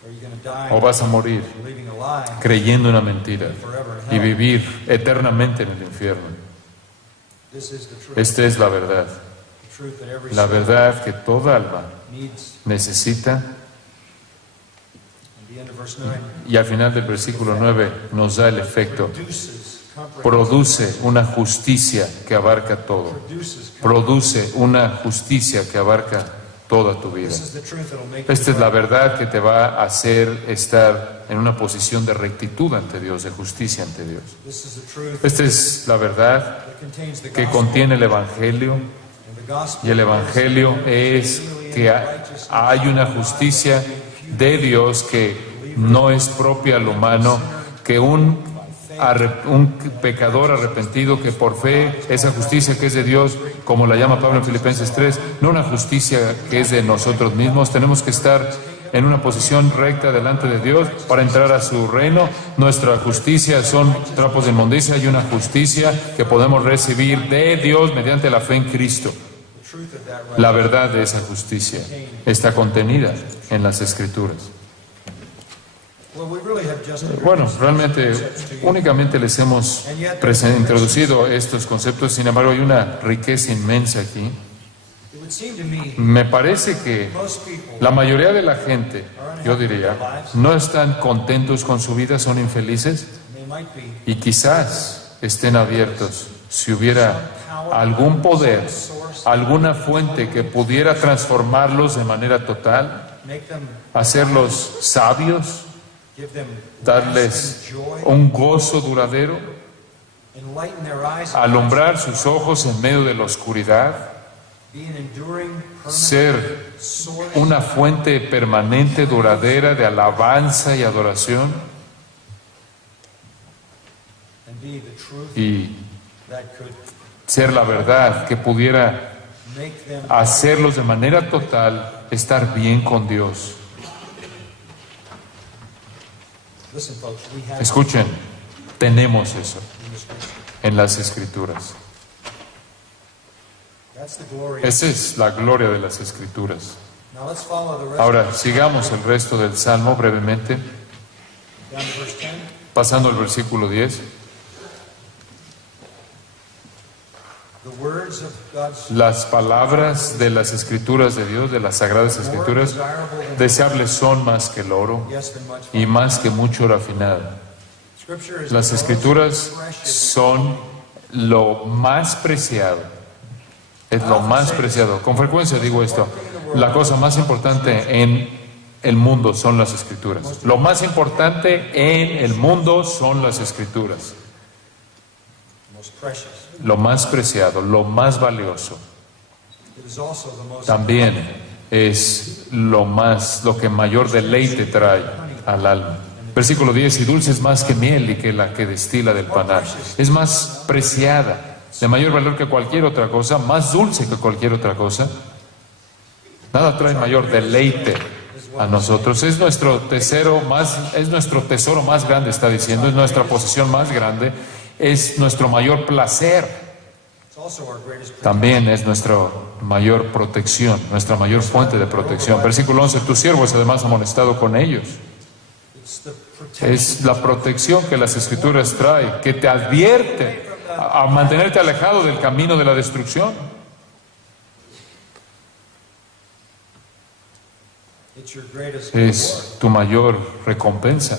Or you're going to die o vas a morir believing a lie creyendo una mentira forever in y hell. vivir eternamente en el infierno. This is the truth. Esta es la verdad, The truth that every la soul verdad que toda alma needs. necesita. At the end of verse 9, Y al final del versículo 9 nos da el efecto. produces comprehension. Produce una justicia que abarca todo. Produce una justicia que abarca toda tu vida. This is the truth that'll make you Esta es la right. verdad que te va a hacer estar en una posición de rectitud ante Dios, de justicia ante Dios. This is the truth Esta es la verdad that contains the que gospel. contiene el Evangelio. And the gospel Y el Evangelio es que hay una justicia de Dios que no es propia al humano, que un pecador arrepentido que por fe, esa justicia que es de Dios, como la llama Pablo en Filipenses 3, no una justicia que es de nosotros mismos, tenemos que estar en una posición recta delante de Dios para entrar a su reino. Nuestra justicia son trapos de inmundicia y una justicia que podemos recibir de Dios mediante la fe en Cristo. the truth of that right. La verdad de esa justicia está contenida en las Escrituras. Well, we really have just Bueno, realmente únicamente les hemos introducido estos conceptos, sin embargo hay una riqueza inmensa aquí. it would would seem to me Me parece que most people la mayoría de la gente, yo diría, no están contentos con su vida, son infelices they might be y quizás estén abiertos si hubiera algún poder, alguna fuente que pudiera transformarlos de manera total, make them hacerlos sabios, give them darles lasting joy, un gozo duradero, enlighten their eyes, alumbrar sus ojos en medio de la oscuridad, be an enduring permanent ser source una fuente permanente, duradera de alabanza y adoración and be the truth y that could ser la verdad que pudiera make them hacerlos de manera total estar bien con Dios. listen folks, we have Escuchen, tenemos eso in the scripture. en las Escrituras. That's the glory. Esa es la gloria de las Escrituras. Now let's follow the rest Ahora, sigamos el resto del Salmo brevemente, down to verse 10. pasando al versículo 10. The words of God's Las palabras de las Escrituras de Dios, de las Sagradas more Escrituras, desirable than deseables son más que el oro yes than much y más que mucho rafinado. Scripture is Las the most Escrituras precious. son lo más preciado. Es lo más preciado. Con frecuencia digo esto. La cosa más importante en el mundo son las Escrituras. Lo más importante en el mundo son las Escrituras. Most precious. Lo más preciado, lo más valioso. It is also the most También es lo que mayor deleite trae al alma. Versículo 10, y dulce es más que miel y que la que destila del panal. Es más preciada, de mayor valor que cualquier otra cosa, más dulce que cualquier otra cosa. Nada trae mayor deleite a nosotros. Es nuestro tesoro más grande, está diciendo, es nuestra posesión más grande, es nuestro mayor placer. it's also our greatest También es nuestra mayor protección, nuestra mayor fuente de protección. Versículo 11, tu siervo es además amonestado con ellos. it's the protection. Es la protección que las Escrituras traen, que te advierte a mantenerte alejado del camino de la destrucción. It's your greatest Es tu mayor recompensa.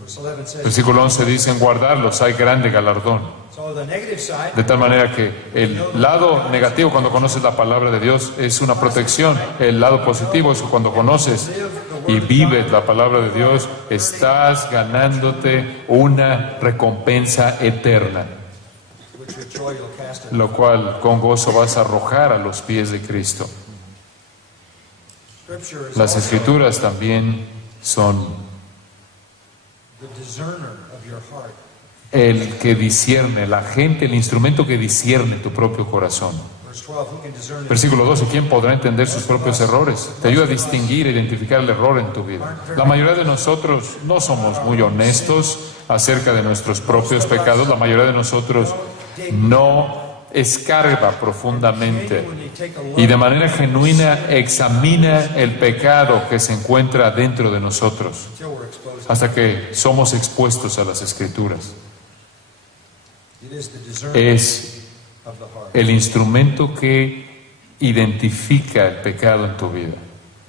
Verse 11 says, Versículo 11 dice, en guardarlos hay grande galardón. so the negative side, De tal manera que el lado negativo cuando conoces la palabra de Dios es una protección. El lado positivo es que cuando conoces y vives la palabra de Dios, estás ganándote una recompensa eterna, which with joy you'll cast it. lo cual con gozo vas a arrojar a los pies de Cristo. Scripture is Las also Escrituras también son the discerner of your heart. el que discierne, la gente, el instrumento que discierne tu propio corazón. Verse 12, who can discern it? Versículo 12, ¿quién podrá entender sus propios errores? Te ayuda a distinguir e identificar el error en tu vida. La mayoría de nosotros no somos muy honestos acerca de nuestros propios pecados. La mayoría de nosotros no escarba profundamente y de manera genuina examina el pecado que se encuentra dentro de nosotros Until we're exposed. hasta que somos expuestos a las Escrituras. It is the discerner Es of the heart. el instrumento que identifica el pecado en tu vida.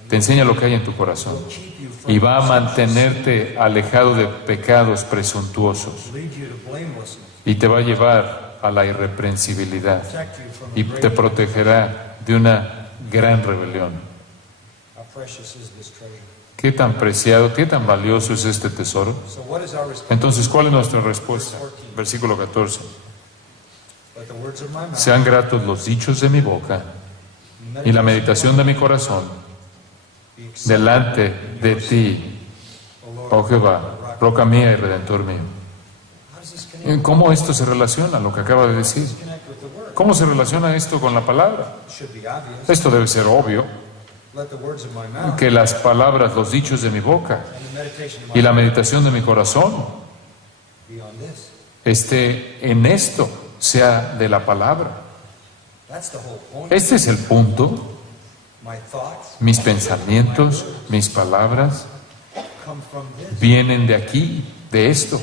Te enseña lo que hay en tu corazón Keep you from y va a mantenerte alejado de pecados presuntuosos lead you to blamelessness, y te va a llevar a la irreprensibilidad protect you from y the te great. protegerá de una gran rebelión. How precious is this treasure? ¿Qué tan preciado, qué tan valioso es este tesoro? So what is our response? Entonces, ¿cuál es nuestra respuesta? Versículo 14. Let the words of my mouth Sean gratos los dichos de mi boca y la meditación de mi corazón be accepted, delante de ti, oh Jehová, roca mía y redentor mío. How does this connect? ¿Cómo esto se relaciona a lo que acaba de decir? Connect with the word. ¿Cómo se relaciona esto con la palabra? It should be obvious. Esto debe ser obvio, Let the words of my mouth que las palabras, los dichos de mi boca and the meditation of y my la meditación de mi corazón be on this. esté en esto, sea de la palabra. That's the whole point. Este es el punto. My thoughts Mis pensamientos, mis palabras come from this, vienen de aquí, de esto.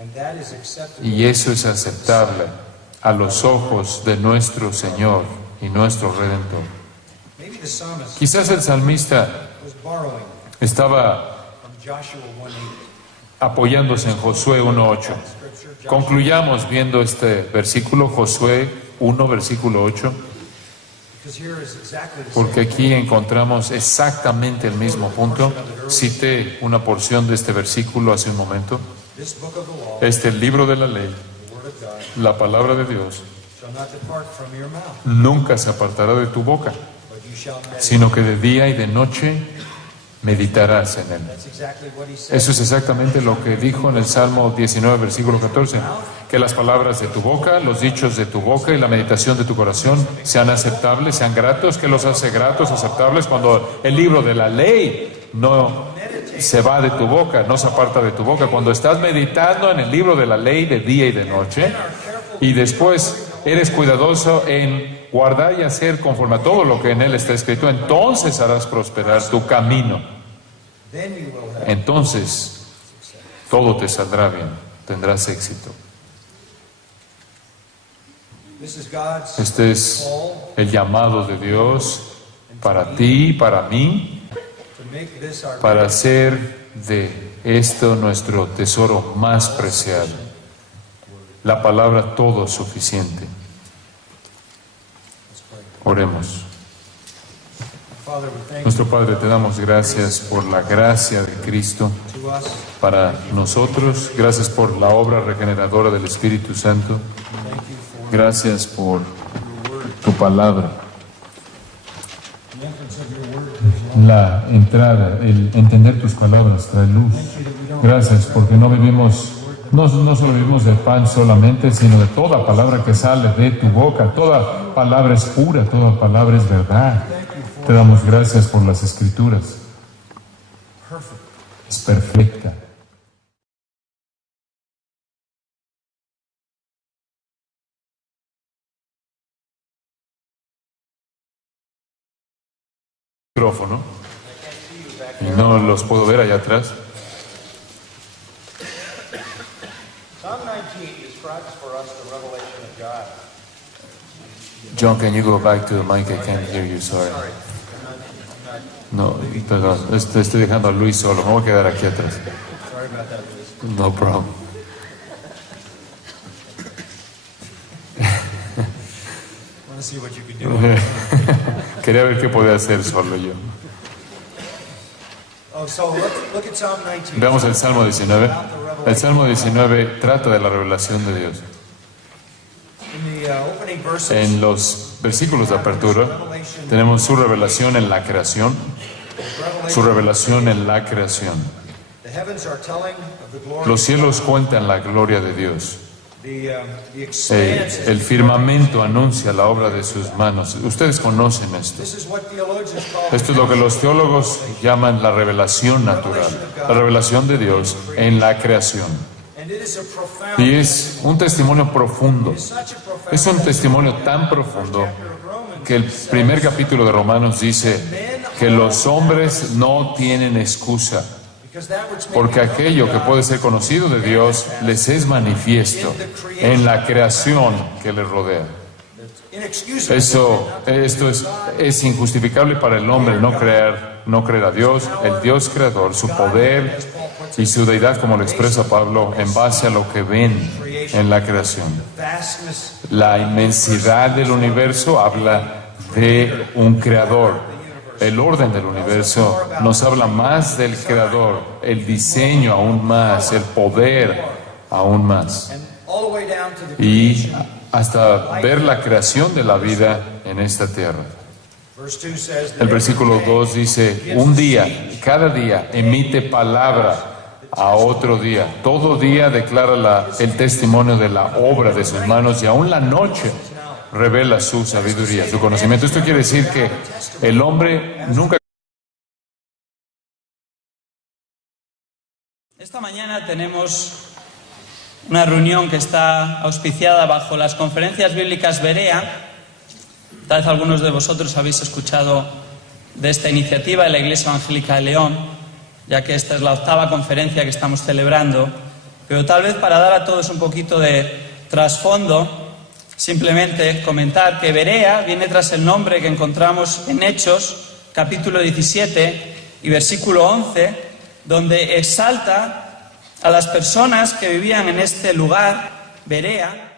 and that is acceptable. Y eso es aceptable a los ojos de nuestro Señor y nuestro Redentor. the psalmist Quizás el salmista was borrowing estaba from Joshua 1:8. apoyándose en Josué 1:8. Scripture, Concluyamos viendo este versículo, Josué 1, versículo 8, because here is exactly the porque same. aquí encontramos exactamente el mismo punto. Cité una porción de este versículo hace un momento. This book of the law, Este libro de la ley, the word of God, la palabra de Dios, shall not depart from your mouth, nunca se apartará de tu boca, but you shall meditate. sino que de día y de noche meditarás en él. That's exactly what he said. Eso es exactamente lo que dijo en el Salmo 19, versículo 14, que las palabras de tu boca, los dichos de tu boca y la meditación de tu corazón sean aceptables, sean gratos. ¿Qué los hace gratos, aceptables? Cuando el libro de la ley no se va de tu boca, no se aparta de tu boca. Cuando estás meditando en el libro de la ley de día y de noche, y después eres cuidadoso en guardar y hacer conforme a todo lo que en él está escrito, entonces harás prosperar tu camino. Then you will have. Entonces todo te saldrá bien, tendrás éxito. This is God's Este es call el llamado de Dios para ti y para mí, to make this our para hacer de esto nuestro tesoro más preciado. La palabra todo suficiente. Oremos. Father, we thank Nuestro Padre, te damos gracias por la gracia de Cristo you to us. para nosotros. Gracias por la obra regeneradora del Espíritu Santo. Thank you for Gracias por tu palabra. the entrance of your word to his law. La entrada, el entender tus palabras trae luz. Gracias porque no vivimos, no solo vivimos de pan solamente, sino de toda palabra que sale de tu boca. Toda palabra es pura, toda palabra es verdad. Te damos gracias por las Escrituras. Es perfecta. Micrófono. Y no los puedo ver allá atrás. Psalm 19 describes for us the revelation of God. John, can you go back to the mic? I can't hear you, sorry. No, perdón, estoy dejando a Luis solo. Me voy a quedar aquí atrás. Sorry about that, Luis. No problem. I want to see what you can do. Quería ver qué podía hacer solo yo. Oh, so look at Psalm 19. Veamos el Salmo 19. El Salmo 19 trata de la revelación de Dios. In the opening verses, En los versículos de apertura tenemos su revelación en la creación, su revelación en la creación. the heavens are telling of the glory. Los cielos cuentan la gloria de Dios. The expanse. El firmamento anuncia la obra de sus manos. Ustedes conocen esto. This is what theologians call Esto es lo que los teólogos llaman la revelación natural, la revelación de Dios en la creación. and it is a profound. Y es un testimonio profundo. Such a profound. Es un testimonio tan profundo que el primer capítulo de Romanos dice que los hombres no tienen excusa, Because that which may porque aquello que puede ser conocido de Dios les es manifiesto en la creación que les rodea. inexcusable. Esto es injustificable para el hombre no creer a Dios, el Dios creador, su poder y su deidad, como lo expresa Pablo, en base a lo que ven en la creación. Vastness. La inmensidad del universo habla de un creador. El orden del universo nos habla más del creador, el diseño aún más, el poder aún más. And all the way down to the Y hasta ver la creación de la vida en esta tierra. verse 2 says that El versículo 2 dice, un día, cada día emite palabra a otro día. Todo día declara el testimonio de la obra de sus manos y aún la noche revela su sabiduría, su conocimiento. Esto quiere decir que el hombre nunca... Esta mañana tenemos una reunión que está auspiciada bajo las conferencias bíblicas Berea. Tal vez algunos de vosotros habéis escuchado de esta iniciativa en la Iglesia Evangélica de León, ya que esta es la 8ª conferencia que estamos celebrando. Pero tal vez para dar a todos un poquito de trasfondo, simplemente comentar que Berea viene tras el nombre que encontramos en Hechos, capítulo 17 y versículo 11, donde exalta a las personas que vivían en este lugar, Berea.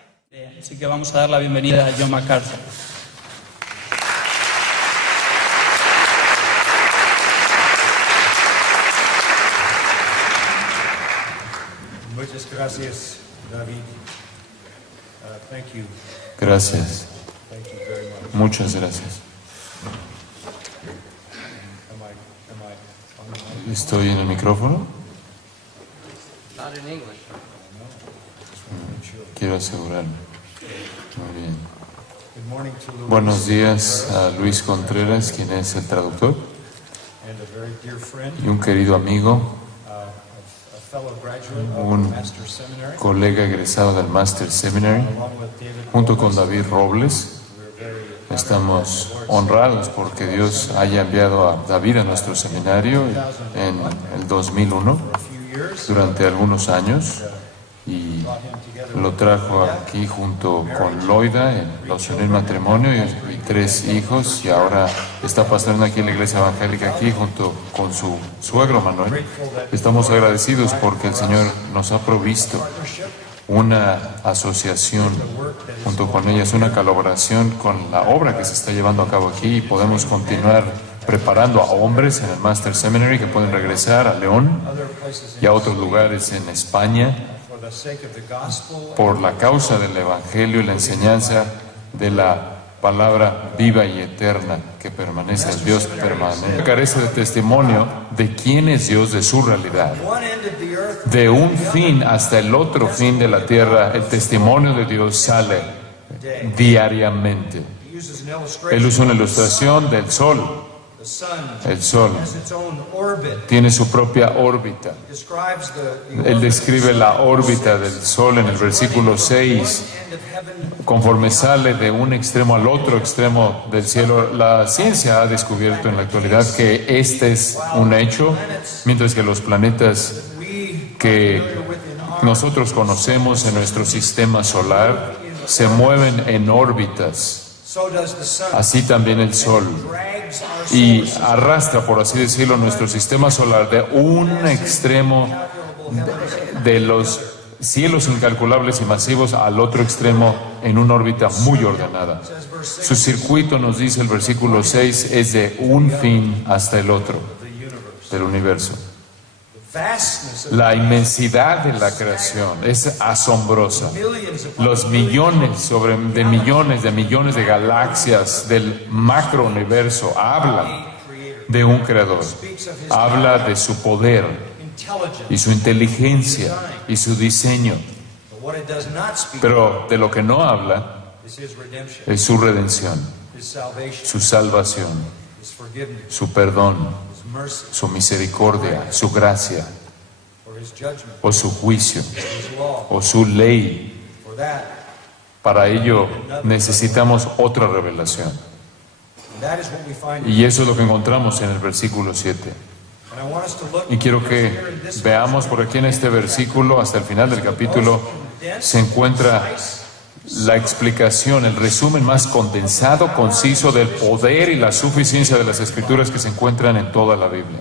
Así que vamos a dar la bienvenida a John MacArthur. Muchas gracias, David. Thank you. Gracias. Thank you very much. Muchas gracias. Am I ¿Estoy en el micrófono? Not in English. Quiero asegurarme. Muy bien. Good morning to Luis Buenos días a Luis Contreras, quien es el traductor, and a very dear friend, y un querido amigo, a fellow graduate of un the Master's Seminary, colega egresado del Master Seminary, along with David. junto con David Robles. We're very Estamos honrados porque Dios haya enviado a David a nuestro seminario en el 2001, for a few years. durante algunos años, y Brought him together lo trajo aquí junto con Loida, los unió en matrimonio y 3 hijos, y ahora está pastoreando aquí en la iglesia evangélica aquí junto con su suegro Manuel. Estamos agradecidos porque el Señor nos ha provisto una asociación junto con ellas, una colaboración con la obra que se está llevando a cabo aquí, y podemos continuar preparando a hombres en el Master Seminary que pueden regresar a León other places y a otros lugares en España for the sake of the gospel. por la causa del Evangelio y la enseñanza de la palabra viva y eterna que permanece, el Dios permanente. Carece de testimonio de quién es Dios, de su realidad. One end of the earth, De un fin hasta el otro fin de la tierra, el testimonio de Dios sale diariamente. he uses an Él illustration. usa una ilustración del sol. The sun El sol has its own orbit. tiene su propia órbita. Describes the Él orbit describe la órbita del sol en el versículo 6. end of heaven. Conforme sale de un extremo al otro extremo del cielo. La ciencia ha descubierto en la actualidad que este es un hecho, mientras que los planetas We que nosotros conocemos en nuestro sistema solar se mueven en órbitas. so does the sun. Así también el sol. Drags our Y arrastra, por así decirlo, nuestro sistema solar de un extremo de los cielos incalculables y masivos al otro extremo en una órbita muy ordenada. Su circuito, nos dice el versículo 6, es de un fin hasta el otro del universo. vastness of La inmensidad de la creación es asombrosa. millions of Los millones de millones de galaxias del macrouniverso hablan de un creador. Habla de su poder intelligence. y su inteligencia y su diseño. But what it does not speak Pero de lo que no habla is his redemption, es su redención, his salvation, su salvación, his forgiveness, su perdón, his mercy, su misericordia, su gracia, or his judgment, o su juicio, his law. o su ley. For that, Para ello necesitamos otra revelación. and that is what we find. Y eso es lo que encontramos en el versículo 7. And I want us to look Y quiero que veamos por aquí en este versículo, hasta el final del capítulo, se encuentra la explicación, el resumen más condensado, conciso del poder y la suficiencia de las Escrituras que se encuentran en toda la Biblia.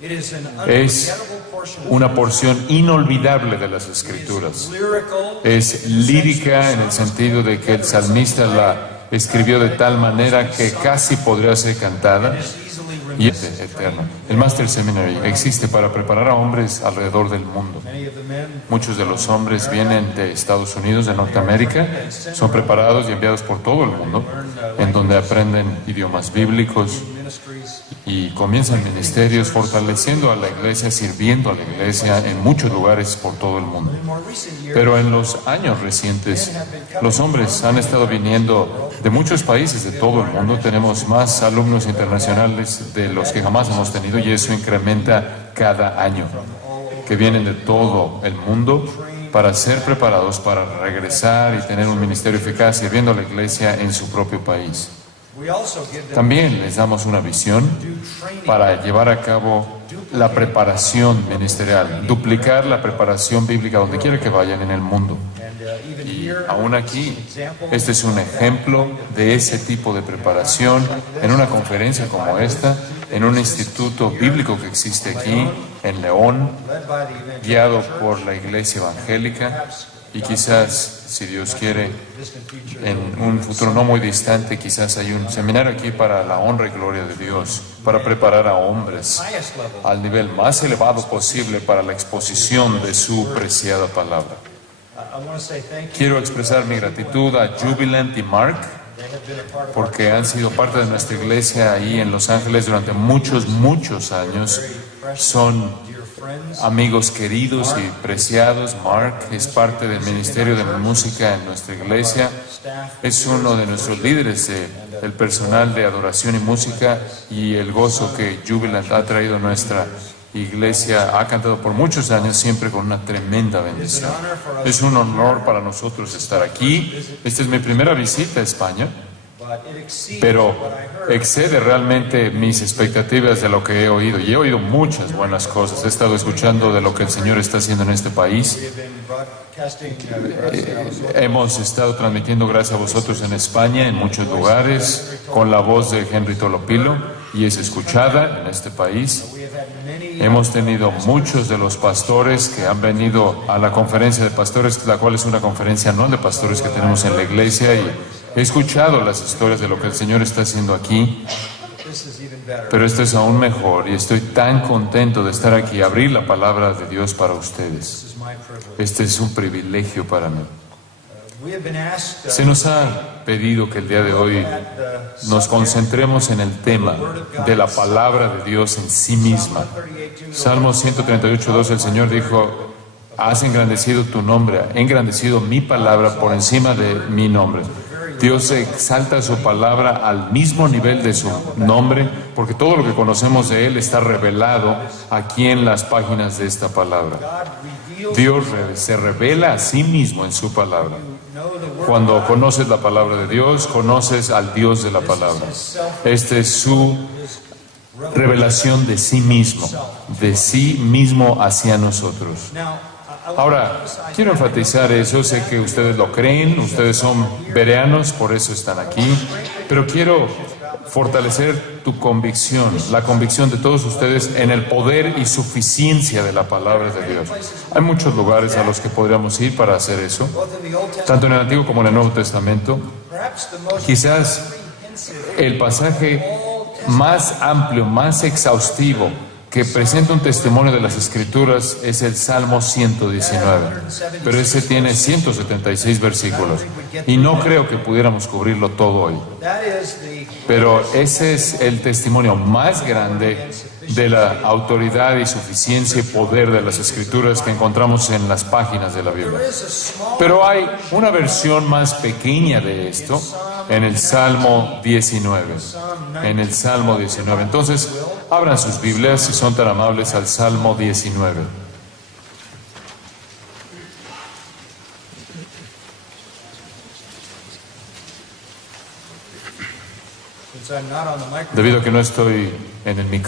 It is an Es unforgettable portion of una porción inolvidable de las Escrituras. lyrical. Es lírica en el sentido de que el salmista la escribió de tal manera que casi podría ser cantada. Is easily Y es eterna. El Master Seminary existe para preparar a hombres alrededor del mundo. many of the men Muchos de los hombres vienen de Estados Unidos, de Norteamérica, son preparados y enviados por todo el mundo, en donde aprenden idiomas bíblicos ministries. y comienzan ministerios fortaleciendo a la iglesia, sirviendo a la iglesia en muchos lugares por todo el mundo. In more recent years, Pero en los años recientes, los hombres han estado viniendo de muchos países de todo el mundo. Tenemos más alumnos internacionales de los que jamás hemos tenido, y eso incrementa cada año, que vienen de todo el mundo para ser preparados para regresar y tener un ministerio eficaz sirviendo a la iglesia en su propio país. we also give them También les damos una visión para llevar a cabo la preparación ministerial, duplicar la preparación bíblica donde quiera que vayan en el mundo. and Y aún aquí, este es un ejemplo de ese tipo de preparación en una conferencia como esta, en un instituto bíblico que existe aquí, en León, guiado por la Iglesia Evangélica. Y quizás, si Dios quiere, en un futuro no muy distante, quizás hay un seminario aquí para la honra y gloria de Dios, para preparar a hombres al nivel más elevado posible para la exposición de su preciada palabra. Quiero expresar mi gratitud a Jubilant y Mark, porque han sido parte de nuestra iglesia ahí en Los Ángeles durante muchos, muchos años. Son amigos queridos y preciados. Mark es parte del ministerio de música en nuestra iglesia. Es uno de nuestros líderes del personal de adoración y música, y el gozo que Jubilant ha traído a nuestra iglesia ha cantado por muchos años, siempre con una tremenda bendición. Es un honor para nosotros estar aquí. Esta es mi primera visita a España, pero excede realmente mis expectativas de lo que he oído. Y he oído muchas buenas cosas. He estado escuchando de lo que el Señor está haciendo en este país. Hemos estado transmitiendo gracias a vosotros en España, en muchos lugares, con la voz de Henry Tolopilo, y es escuchada en este país. Hemos tenido muchos de los pastores que han venido a la conferencia de pastores, la cual es una conferencia anual de pastores que tenemos en la iglesia, y he escuchado las historias de lo que el Señor está haciendo aquí. Pero esto es aún mejor, y estoy tan contento de estar aquí, abrir la palabra de Dios para ustedes. Este es un privilegio para mí. Se nos ha pedido que el día de hoy nos concentremos en el tema de la palabra de Dios en sí misma. Salmo 138:2, el Señor dijo: has engrandecido tu nombre, ha engrandecido mi palabra por encima de mi nombre. Dios exalta su palabra al mismo nivel de su nombre, porque todo lo que conocemos de Él está revelado aquí en las páginas de esta palabra. Dios se revela a sí mismo en su palabra. Cuando conoces la palabra de Dios, conoces al Dios de la palabra. Esta es su revelación de sí mismo hacia nosotros. Ahora, quiero enfatizar eso. Sé que ustedes lo creen, ustedes son bereanos, por eso están aquí, pero quiero fortalecer tu convicción, la convicción de todos ustedes en el poder y suficiencia de la palabra de Dios. Hay muchos lugares a los que podríamos ir para hacer eso, tanto en el Antiguo como en el Nuevo Testamento. Quizás el pasaje más amplio, más exhaustivo, que presenta un testimonio de las Escrituras, es el Salmo 119, pero ese tiene 176 versículos, y no creo que pudiéramos cubrirlo todo hoy. Pero ese es el testimonio más grande de la autoridad y suficiencia y poder de las Escrituras que encontramos en las páginas de la Biblia. Pero hay una versión más pequeña de esto en el Salmo 19. En el Salmo 19. Entonces, abran sus Biblias, si son tan amables, al Salmo 19. Debido a que no estoy en el micrófono,